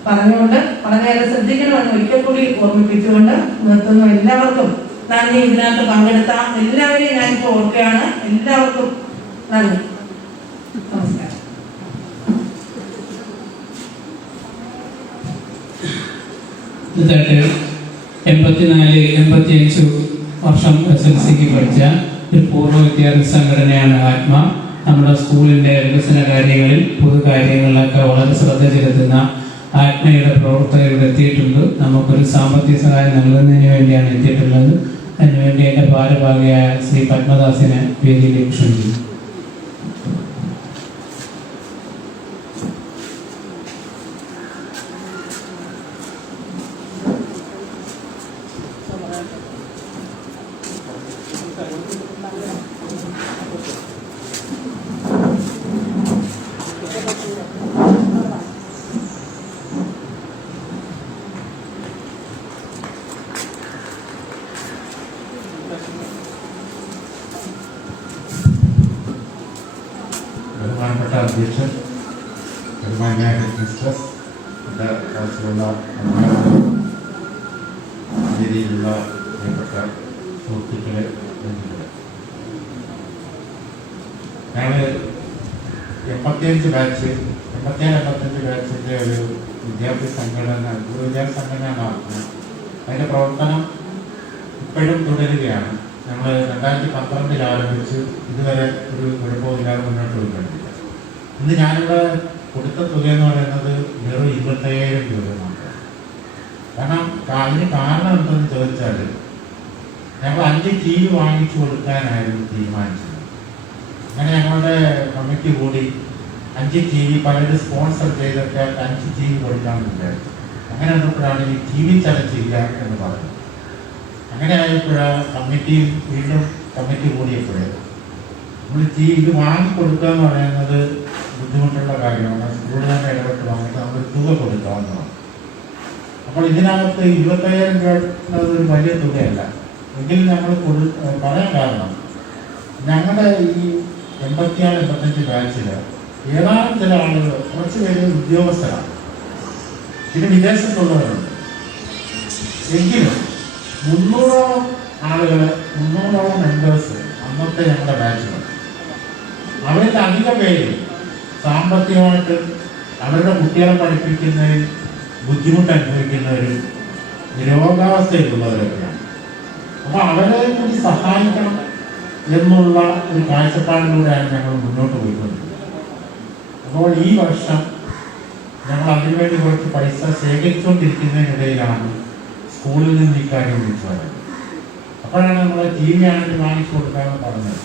പറഞ്ഞുകൊണ്ട് വളരെയേറെ ശ്രദ്ധിക്കണമെന്ന് ഒരിക്കൽ കൂടി ഓർമ്മിപ്പിച്ചുകൊണ്ട് നിർത്തുന്നു. എല്ലാവർക്കും നന്ദി. ഇതിനകത്ത് പങ്കെടുത്ത എല്ലാവരെയും ഞാനിപ്പോൾ ഓർക്കുകയാണ്. എല്ലാവർക്കും നന്ദി, നമസ്കാരം. ഇതായിട്ട് 84-85 വർഷം SLCക്ക് പഠിച്ച ഒരു പൂർവ്വ വിദ്യാർത്ഥി സംഘടനയാണ് ആത്മ. നമ്മുടെ സ്കൂളിന്റെ വികസന കാര്യങ്ങളിൽ പൊതുകാര്യങ്ങളിലൊക്കെ വളരെ ശ്രദ്ധ ചെലുത്തുന്ന ആത്മയുടെ പ്രവർത്തകർ ഇവിടെ എത്തിയിട്ടുണ്ട്. നമുക്കൊരു സാമ്പത്തിക സഹായം നൽകുന്നതിന് വേണ്ടിയാണ് എത്തിയിട്ടുള്ളത്. അതിനുവേണ്ടി എന്റെ ഭാരവാഹിയായ ശ്രീ പത്മദാസിനെ വേദിയിലേക്ക് ക്ഷണിക്കുന്നു. ബഹുമാനപ്പെട്ട അധ്യക്ഷൻ, ബഹുമാന്യ ഹെഡ്മിസ്ട്രസ്, എൻ്റെ ക്ലാസ്സിലുള്ള രീതിയിലുള്ള പ്രിയപ്പെട്ട സുഹൃത്തുക്കളെ, ഞങ്ങൾ 85 ബാച്ചിൻ്റെ ഒരു വിദ്യാർത്ഥി സംഘടന, വിദ്യാർത്ഥി സംഘടന നടത്തുന്നത്. അതിൻ്റെ പ്രവർത്തനം ഇപ്പോഴും തുടരുകയാണ്. ഞങ്ങൾ 2012 ആരംഭിച്ച് ഇതുവരെ ഒരു കുഴപ്പമില്ലാതെ മുന്നോട്ട് പോയിക്കൊണ്ടിരിക്കുക. ഇന്ന് ഞാനിവിടെ കൊടുത്ത തുക എന്ന് പറയുന്നത് വെറും 25,000 രൂപ മാത്രമാണ്. കാരണം അതിന് കാരണം എന്തെന്ന് ചോദിച്ചാൽ ഞങ്ങൾ 5 TV വാങ്ങിച്ചു കൊടുക്കാനായിരുന്നു തീരുമാനിച്ചത്. അങ്ങനെ ഞങ്ങളുടെ കമ്മിറ്റി കൂടി 5 TV പലരും സ്പോൺസർ ചെയ്തൊക്കെ 5 TV കൊടുക്കാമെന്ന് വിചാരിച്ചു. അങ്ങനെ വന്നപ്പോഴാണ് ഈ TV ചലച്ചില്ല എന്ന് പറഞ്ഞത്. അങ്ങനെ ആയപ്പോഴാണ് കമ്മിറ്റി വീണ്ടും കമ്മിറ്റി കൂടിയപ്പോഴേ നമ്മൾ ഇത് വാങ്ങിക്കൊടുക്കുക എന്ന് പറയുന്നത് ബുദ്ധിമുട്ടുള്ള കാര്യമാണ്. സ്കൂളിൽ തന്നെ ഇടപെട്ട് വാങ്ങിയിട്ട് നമ്മൾ തുക കൊടുക്കാവുന്നതാണ്. അപ്പോൾ ഇതിനകത്ത് 25,000 രൂപ ഒരു വലിയ തുകയല്ല. എങ്കിലും ഞങ്ങൾ പറയാൻ കാരണം ഞങ്ങളുടെ ഈ 86-85 ബാച്ചിൽ ഏതാനും ചില ആളുകൾ, കുറച്ച് പേര് ഉദ്യോഗസ്ഥരാണ്, പിന്നെ വിദേശത്തുള്ളവരുണ്ട്. എങ്കിലും 300ഓളം ആളുകൾ, 300ഓളം മെമ്പേഴ്സ് അന്നത്തെ ഞങ്ങളുടെ ബാച്ചിലുണ്ട്. അവരിൽ അധിക പേര് സാമ്പത്തികമായിട്ട് അവരുടെ കുട്ടികളെ പഠിപ്പിക്കുന്നതിൽ ബുദ്ധിമുട്ട് അനുഭവിക്കുന്നവരും രോഗാവസ്ഥയിലുള്ളവരൊക്കെയാണ്. അപ്പോൾ അവരെ കൂടി സഹായിക്കണം എന്നുള്ള ഒരു കാഴ്ചപ്പാടിലൂടെയാണ് ഞങ്ങൾ മുന്നോട്ട് പോയിക്കൊണ്ടിരിക്കുന്നത്. അപ്പോൾ ഈ വർഷം ഞങ്ങൾ അതിനുവേണ്ടി കുറച്ച് പൈസ ശേഖരിച്ചുകൊണ്ടിരിക്കുന്നതിനിടയിലാണ് സ്കൂളിൽ നിന്ന് ഇക്കാര്യം വിളിച്ചു വരുന്നത്. അപ്പോഴാണ് നമ്മൾ TV ആണെങ്കിൽ വാങ്ങിച്ചു കൊടുക്കാമെന്ന് പറഞ്ഞത്.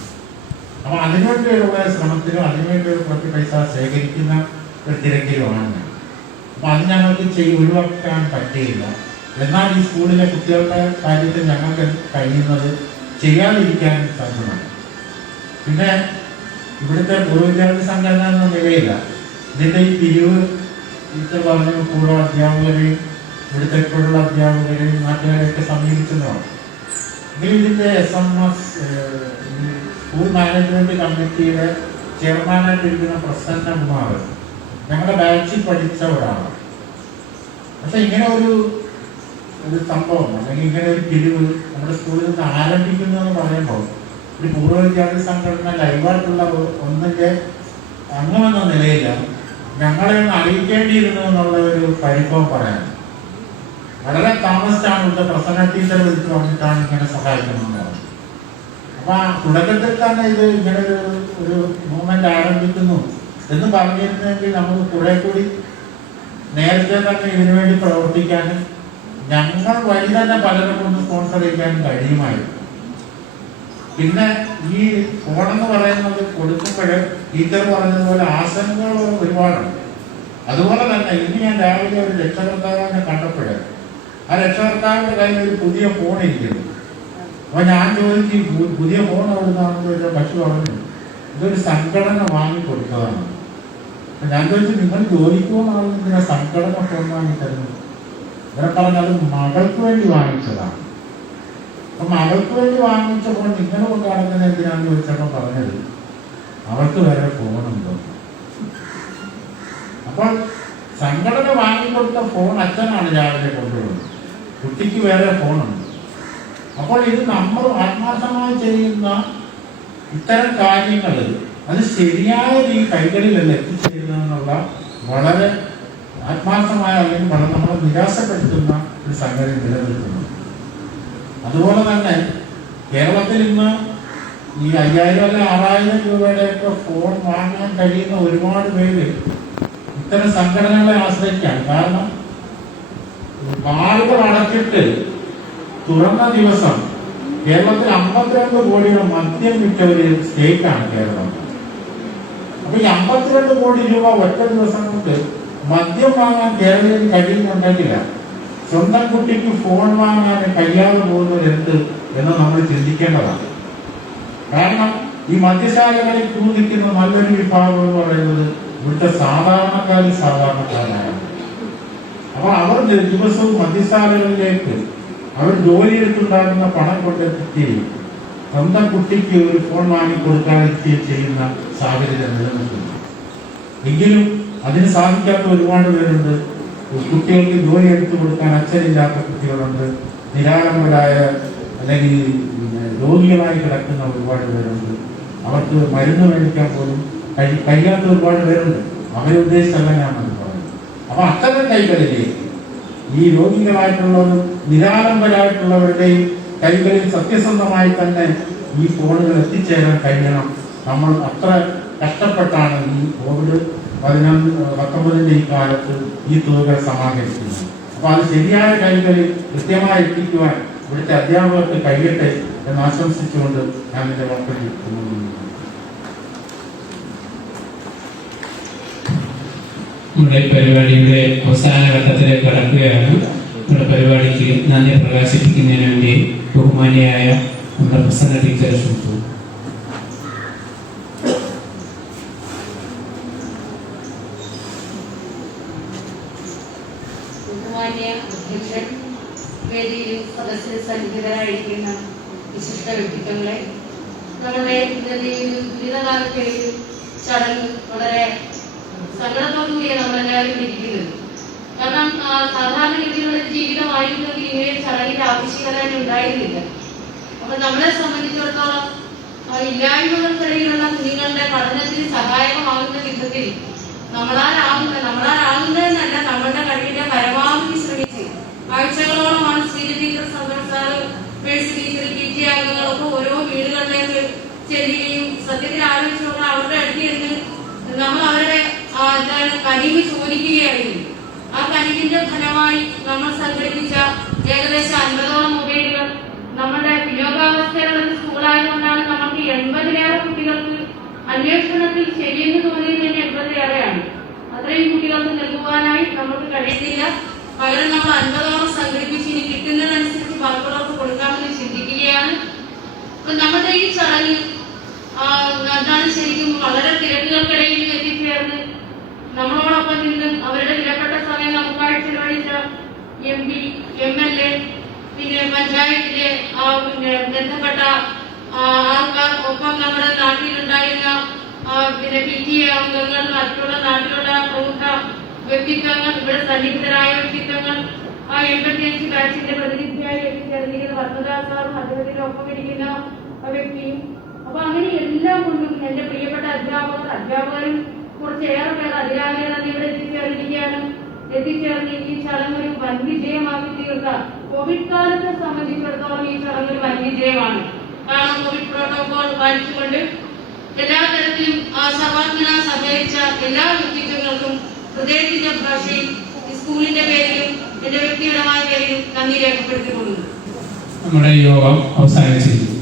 അപ്പോൾ അതിനുവേണ്ടിയുള്ള ശ്രമത്തിലും അതിനുവേണ്ടി കുറച്ച് പൈസ ശേഖരിക്കുന്ന ഒരു തിരക്കിലുമാണ് ഞാൻ. അപ്പോൾ അത് ഞങ്ങൾക്ക് ഒഴിവാക്കാൻ പറ്റിയില്ല. എന്നാൽ ഈ സ്കൂളിലെ കുട്ടികളുടെ കാര്യത്തിൽ ഞങ്ങൾക്ക് കഴിയുന്നത് ചെയ്യാതിരിക്കാനും സാധ്യമാണ്. പിന്നെ ഇവിടുത്തെ പൂർവ്വവിദ്യാർത്ഥി സംഘടന എന്ന നിലയില്ല, ഇതിൻ്റെ ഈ പിരിവ് ടീച്ചർ പറഞ്ഞ പൂർവ്വ അധ്യാപകരെയും ഇവിടുത്തെ ഇപ്പോഴുള്ള അധ്യാപകരെയും നാട്ടുകാരെയൊക്കെ സമീപിച്ചതാണ്. എങ്കിലും ഇതിൻ്റെ SMS സ്കൂൾ മാനേജ്മെന്റ് കമ്മിറ്റിയുടെ ചെയർമാനായിട്ടിരിക്കുന്ന പ്രസന്ന കുമാർ ഞങ്ങളുടെ ബാച്ചിൽ പഠിച്ച ഒരാളാണ്. പക്ഷെ ഇങ്ങനെ ഒരു സംഭവം അല്ലെങ്കിൽ ഇങ്ങനെ ഒരു പിരിവ് നമ്മുടെ സ്കൂളിൽ നിന്ന് ആരംഭിക്കുന്നു എന്ന് പറയുമ്പോൾ ഒരു പൂർവ്വ വിദ്യാർത്ഥി സംഘടന ലൈവായിട്ടുള്ള ഒന്നിൻ്റെ അംഗമെന്ന നിലയിൽ ഞങ്ങളെ ഒന്ന് അറിയിക്കേണ്ടിയിരുന്നു എന്നുള്ള ഒരു പരിഭവം പറയാൻ വളരെ താമസിച്ചാണ് ഇവിടുത്തെ പ്രസന്ന ടീച്ചർ വിളിച്ച് പറഞ്ഞിട്ടാണ് ഇങ്ങനെ സഹായിക്കുന്നതെന്ന് പറഞ്ഞത്. അപ്പൊ ആ തുടക്കത്തിൽ തന്നെ ഇത് ഇങ്ങനെ ഒരു മൂവ്മെന്റ് ആരംഭിക്കുന്നു എന്ന് പറഞ്ഞിരുന്നെങ്കിൽ നമുക്ക് കുറെ കൂടി നേരത്തെ തന്നെ ഇതിനു വേണ്ടി പ്രവർത്തിക്കാനും ഞങ്ങൾ വഴി തന്നെ പലരെ കൊണ്ട് സ്പോൺസർ ചെയ്യാനും കഴിയുമായിരുന്നു. പിന്നെ ഈ ഫോണെന്ന് പറയുന്നത് കൊടുക്കുമ്പോൾ ടീച്ചർ പറഞ്ഞതുപോലെ ആശങ്കകൾ ഒരുപാടുണ്ട്. അതുപോലെ തന്നെ ഇന്ന് ഞാൻ രാവിലെ ഒരു രക്ഷകർത്താവിനെ കണ്ടപ്പോഴേ ആ രക്ഷകർത്താവിന്റെ കയ്യിൽ ഒരു പുതിയ ഫോൺ ഇരിക്കുന്നു. അപ്പൊ ഞാൻ ചോദിച്ചു പുതിയ ഫോൺ എവിടുന്നാണെന്ന് ചോദിച്ചാൽ പക്ഷി പറഞ്ഞു ഇതൊരു സംഘടന വാങ്ങിക്കൊടുത്തതാണ്. അപ്പൊ ഞാൻ ചോദിച്ചു നിങ്ങൾ ജോലിക്ക് പോകുന്ന ഇതിനെ സംഘടന ഫോൺ വാങ്ങിത്തരുന്നത്? ഇവരെ പറഞ്ഞത് മകൾക്ക് വേണ്ടി വാങ്ങിച്ചതാണ്. അപ്പൊ മകൾക്ക് വേണ്ടി വാങ്ങിച്ചപ്പോൾ നിങ്ങൾ കൊണ്ട് നടക്കുന്ന എന്തിനാന്ന് ചോദിച്ചപ്പോൾ പറഞ്ഞത് അവർക്ക് വരെ ഫോണുണ്ടോ. അപ്പോൾ സംഘടന വാങ്ങിക്കൊടുത്ത ഫോൺ അച്ഛനാണ് രാവിലെ കൊണ്ടുവരുന്നത്, കുട്ടിക്ക് വേറെ ഫോണുണ്ട്. അപ്പോൾ ഇത് നമ്മൾ ആത്മാർത്ഥമായി ചെയ്യുന്ന ഇത്തരം കാര്യങ്ങൾ അത് ശരിയായ ഈ കൈകളിലല്ല എത്തിച്ചേരുന്നതെന്നുള്ള വളരെ ആത്മാർത്ഥമായ അല്ലെങ്കിൽ വളരെ നമ്മളെ നിരാശപ്പെടുത്തുന്ന ഒരു സംഗതി നിലനിൽക്കുന്നു. അതുപോലെ തന്നെ കേരളത്തിൽ ഇന്ന് ഈ 5,000 അല്ലെങ്കിൽ 6,000 രൂപയുടെയൊക്കെ ഫോൺ വാങ്ങാൻ കഴിയുന്ന ഒരുപാട് പേര് ഇത്തരം സംഘടനകളെ ആശ്രയിക്കുകയാണ്. കാരണം ആളുകൾ അടച്ചിട്ട് തുറന്ന ദിവസം കേരളത്തിൽ 52 കോടിയുടെ മദ്യം വിറ്റ ഒരു സ്റ്റേറ്റാണ് കേരളം. അപ്പൊ ഈ 52 കോടി രൂപ ഒറ്റ ദിവസം കൊണ്ട് മദ്യം വാങ്ങാൻ കേരളത്തിൽ കഴിയുന്നുണ്ടെങ്കിൽ സ്വന്തം കുട്ടിക്ക് ഫോൺ വാങ്ങാൻ കഴിയാതെ പോകുന്നത് എന്ത് എന്ന് നമ്മൾ ചിന്തിക്കേണ്ടതാണ്. കാരണം ഈ മദ്യശാലകളിൽ നിൽക്കുന്ന നല്ലൊരു വിഭാഗം എന്ന് പറയുന്നത് ഇവിടുത്തെ സാധാരണക്കാരാണ്. അപ്പൊ അവർ ദിവസവും മദ്യശാലകളിലേക്ക് അവർ ജോലിയെടുത്തുണ്ടാകുന്ന പണം കൊണ്ടെത്തിക്കുകയും സ്വന്തം കുട്ടിക്ക് ഒരു ഫോൺ വാങ്ങിക്കൊടുക്കാതിരിക്കുകയും ചെയ്യുന്ന സാഹചര്യം നിലനിൽക്കുന്നു. എങ്കിലും അതിന് സാധിക്കാത്ത ഒരുപാട് പേരുണ്ട്. കുട്ടികൾക്ക് ജോലി എടുത്തു കൊടുക്കാൻ അച്ഛനില്ലാത്ത കുട്ടികളുണ്ട്. നിരാലംബരായ അല്ലെങ്കിൽ രോഗികളായി കിടക്കുന്ന ഒരുപാട് പേരുണ്ട്. അവർക്ക് മരുന്ന് മേടിക്കാൻ പോലും കഴിയാത്ത ഒരുപാട് പേരുണ്ട്. അവരെ ഉദ്ദേശിച്ചല്ല ഞാൻ പറയുന്നത്. അപ്പൊ അത്തരം കൈകളിലേക്ക് ഈ രോഗികളായിട്ടുള്ളവരും നിരാലംബരായിട്ടുള്ളവരുടെയും കൈകളിൽ സത്യസന്ധമായി തന്നെ ഈ ഫോണുകൾ എത്തിച്ചേരാൻ കഴിയണം. നമ്മൾ അത്ര കഷ്ടപ്പെട്ടാണ് ഈ COVID-19 ഈ കാലത്ത് ഈ തുകകൾ സമാഹരിക്കുന്നത്. അപ്പൊ അത് ശരിയായ കൈകളിൽ കൃത്യമായി എത്തിക്കുവാൻ ഇവിടുത്തെ അധ്യാപകർക്ക് കഴിയട്ടെ എന്ന് ആശംസിച്ചുകൊണ്ട് ഞാൻ എന്റെ വാക്കുകൾ നമ്മുടെ പരിപാടിയുടെ അവസാന ഘട്ടത്തിലേക്ക് കടക്കുകയാണ്. നമ്മുടെ പരിപാടിക്ക് നന്ദി പ്രകാശിപ്പിക്കുന്നതിന് വേണ്ടി ബഹുമാനിയായ നമ്മുടെ പ്രസന്ന ടീച്ചറെ ക്ഷണിച്ചു. ബഹുമാന്യ അധ്യക്ഷൻ, വേദിയിലും സദസ്സിൽ സന്നിഹിതരായിരിക്കുന്ന വിശിഷ്ട വ്യക്തിത്വങ്ങളെ, നമ്മുടെ ദുരിതകാലത്തെ ചടങ്ങ് വളരെ സങ്കടത്തോടുകൂടിയ നമ്മളെല്ലാവരും ഇരിക്കുന്നത്. കാരണം സാധാരണഗതിയിലുള്ള ജീവിതമായിരുന്നെങ്കിൽ ഇങ്ങനെ ചടങ്ങിന്റെ ആവശ്യകത തന്നെ ഉണ്ടായിരുന്നില്ല. അപ്പൊ നമ്മളെ സംബന്ധിച്ചിടത്തോളം ഇല്ലായ്മകൾക്കിടയിലുള്ള കുഞ്ഞുങ്ങളുടെ പഠനത്തിന് സഹായകമാകുന്ന വിധത്തിൽ നമ്മളാലാകുന്നതെന്നല്ല, നമ്മളുടെ കഴിവിന്റെ പരമാവധി ശ്രമിച്ച് ആഴ്ചകളോളമാണ് Sreeja teacher, Santhosh sir, Mercy teacher, PTA അംഗങ്ങളൊക്കെ ഓരോ വീടുകളിലേക്ക് ചെല്ലുകയും സത്യത്തിൽ ആലോചിച്ച് നോക്കാൻ അവരുടെ അടുത്ത് നമ്മൾ അവരുടെ കനിവ് ചോദിക്കുകയായിരുന്നു. ആ കനിവിന്റെ ഫലമായി നമ്മൾ സംഘടിപ്പിച്ച ഏകദേശം 50ഓളം മൊബൈലുകൾ നമ്മുടെ വിനിയോഗാവസ്ഥയിലുള്ള സ്കൂളായതുകൊണ്ടാണ് നമുക്ക് 80-ലേറെ കുട്ടികൾക്ക് അന്വേഷണത്തിൽ ശരിയെന്ന് തോന്നിയത് തന്നെ 80-ലേറെയാണ്. അത്രയും കുട്ടികൾക്ക് നൽകുവാനായി നമുക്ക് കഴിയുന്നില്ല. പകരം നമ്മൾ 50ഓളം സംഘടിപ്പിച്ച് ഇനി കിട്ടുന്നതനുസരിച്ച് ബാക്കിയുള്ളവർക്ക് കൊടുക്കാമെന്ന് ചിന്തിക്കുകയാണ്. അപ്പൊ നമ്മുടെ ഈ ചടങ്ങ് എന്താണ് ശരിക്കും വളരെ തിരക്കുകൾക്കിടയിൽ എത്തിച്ചേർന്ന് നമ്മളോടൊപ്പം നിന്ന് അവരുടെ വിലപ്പെട്ട സമയം നമുക്കായി ചെലവഴിച്ച MP, MLA, പിന്നെ പഞ്ചായത്തിലെ ബന്ധപ്പെട്ട ആൾക്കാർ, ഒപ്പം നമ്മുടെ നാട്ടിലുണ്ടായിരുന്ന പിന്നെ PTA അംഗങ്ങൾ, മറ്റുള്ള നാട്ടിലുള്ള പ്രമുഖ വ്യക്തിത്വങ്ങൾ, ഇവിടെ സന്നിഹിതരായ വ്യക്തിത്വങ്ങൾ, ആ 85 ബാച്ചിന്റെ പ്രതിനിധിയായി എത്തിച്ചേർന്നിരിക്കുന്ന വർദ്ധദാസ് സാറും അദ്ദേഹത്തിന്റെ ഒപ്പം ഇരിക്കുന്ന വ്യക്തിയും. അപ്പൊ അങ്ങനെ എല്ലാം കൊണ്ടും എന്റെ പ്രിയപ്പെട്ട അധ്യാപകരും കുറച്ചേറെ പേർ അതിരാവിലെ തന്നെ ഇവിടെ എത്തിച്ചേർന്ന് ഈ ചടങ്ങ് ഒരു വൻ വിജയമാക്കി തീർത്ത കോവിഡ് കാലത്തെ സംബന്ധിച്ചിടത്തോളം ഈ ചടങ്ങ് ഒരു വൻ വിജയമാണ്. കാരണം കോവിഡ് പ്രോട്ടോകോൾ പാലിച്ചുകൊണ്ട് എല്ലാ തരത്തിലും സർവാത്മന സഹകരിച്ച എല്ലാ വ്യക്തിത്വങ്ങൾക്കും ഹൃദയത്തിന്റെ ഭാഷയിൽ സ്കൂളിന്റെ പേരിലും എന്റെ വ്യക്തിപരമായ പേരിലും നന്ദി രേഖപ്പെടുത്തിക്കൊള്ളുന്നു. നമ്മുടെ യോഗം അവസാനിച്ചിരിക്കുന്നു.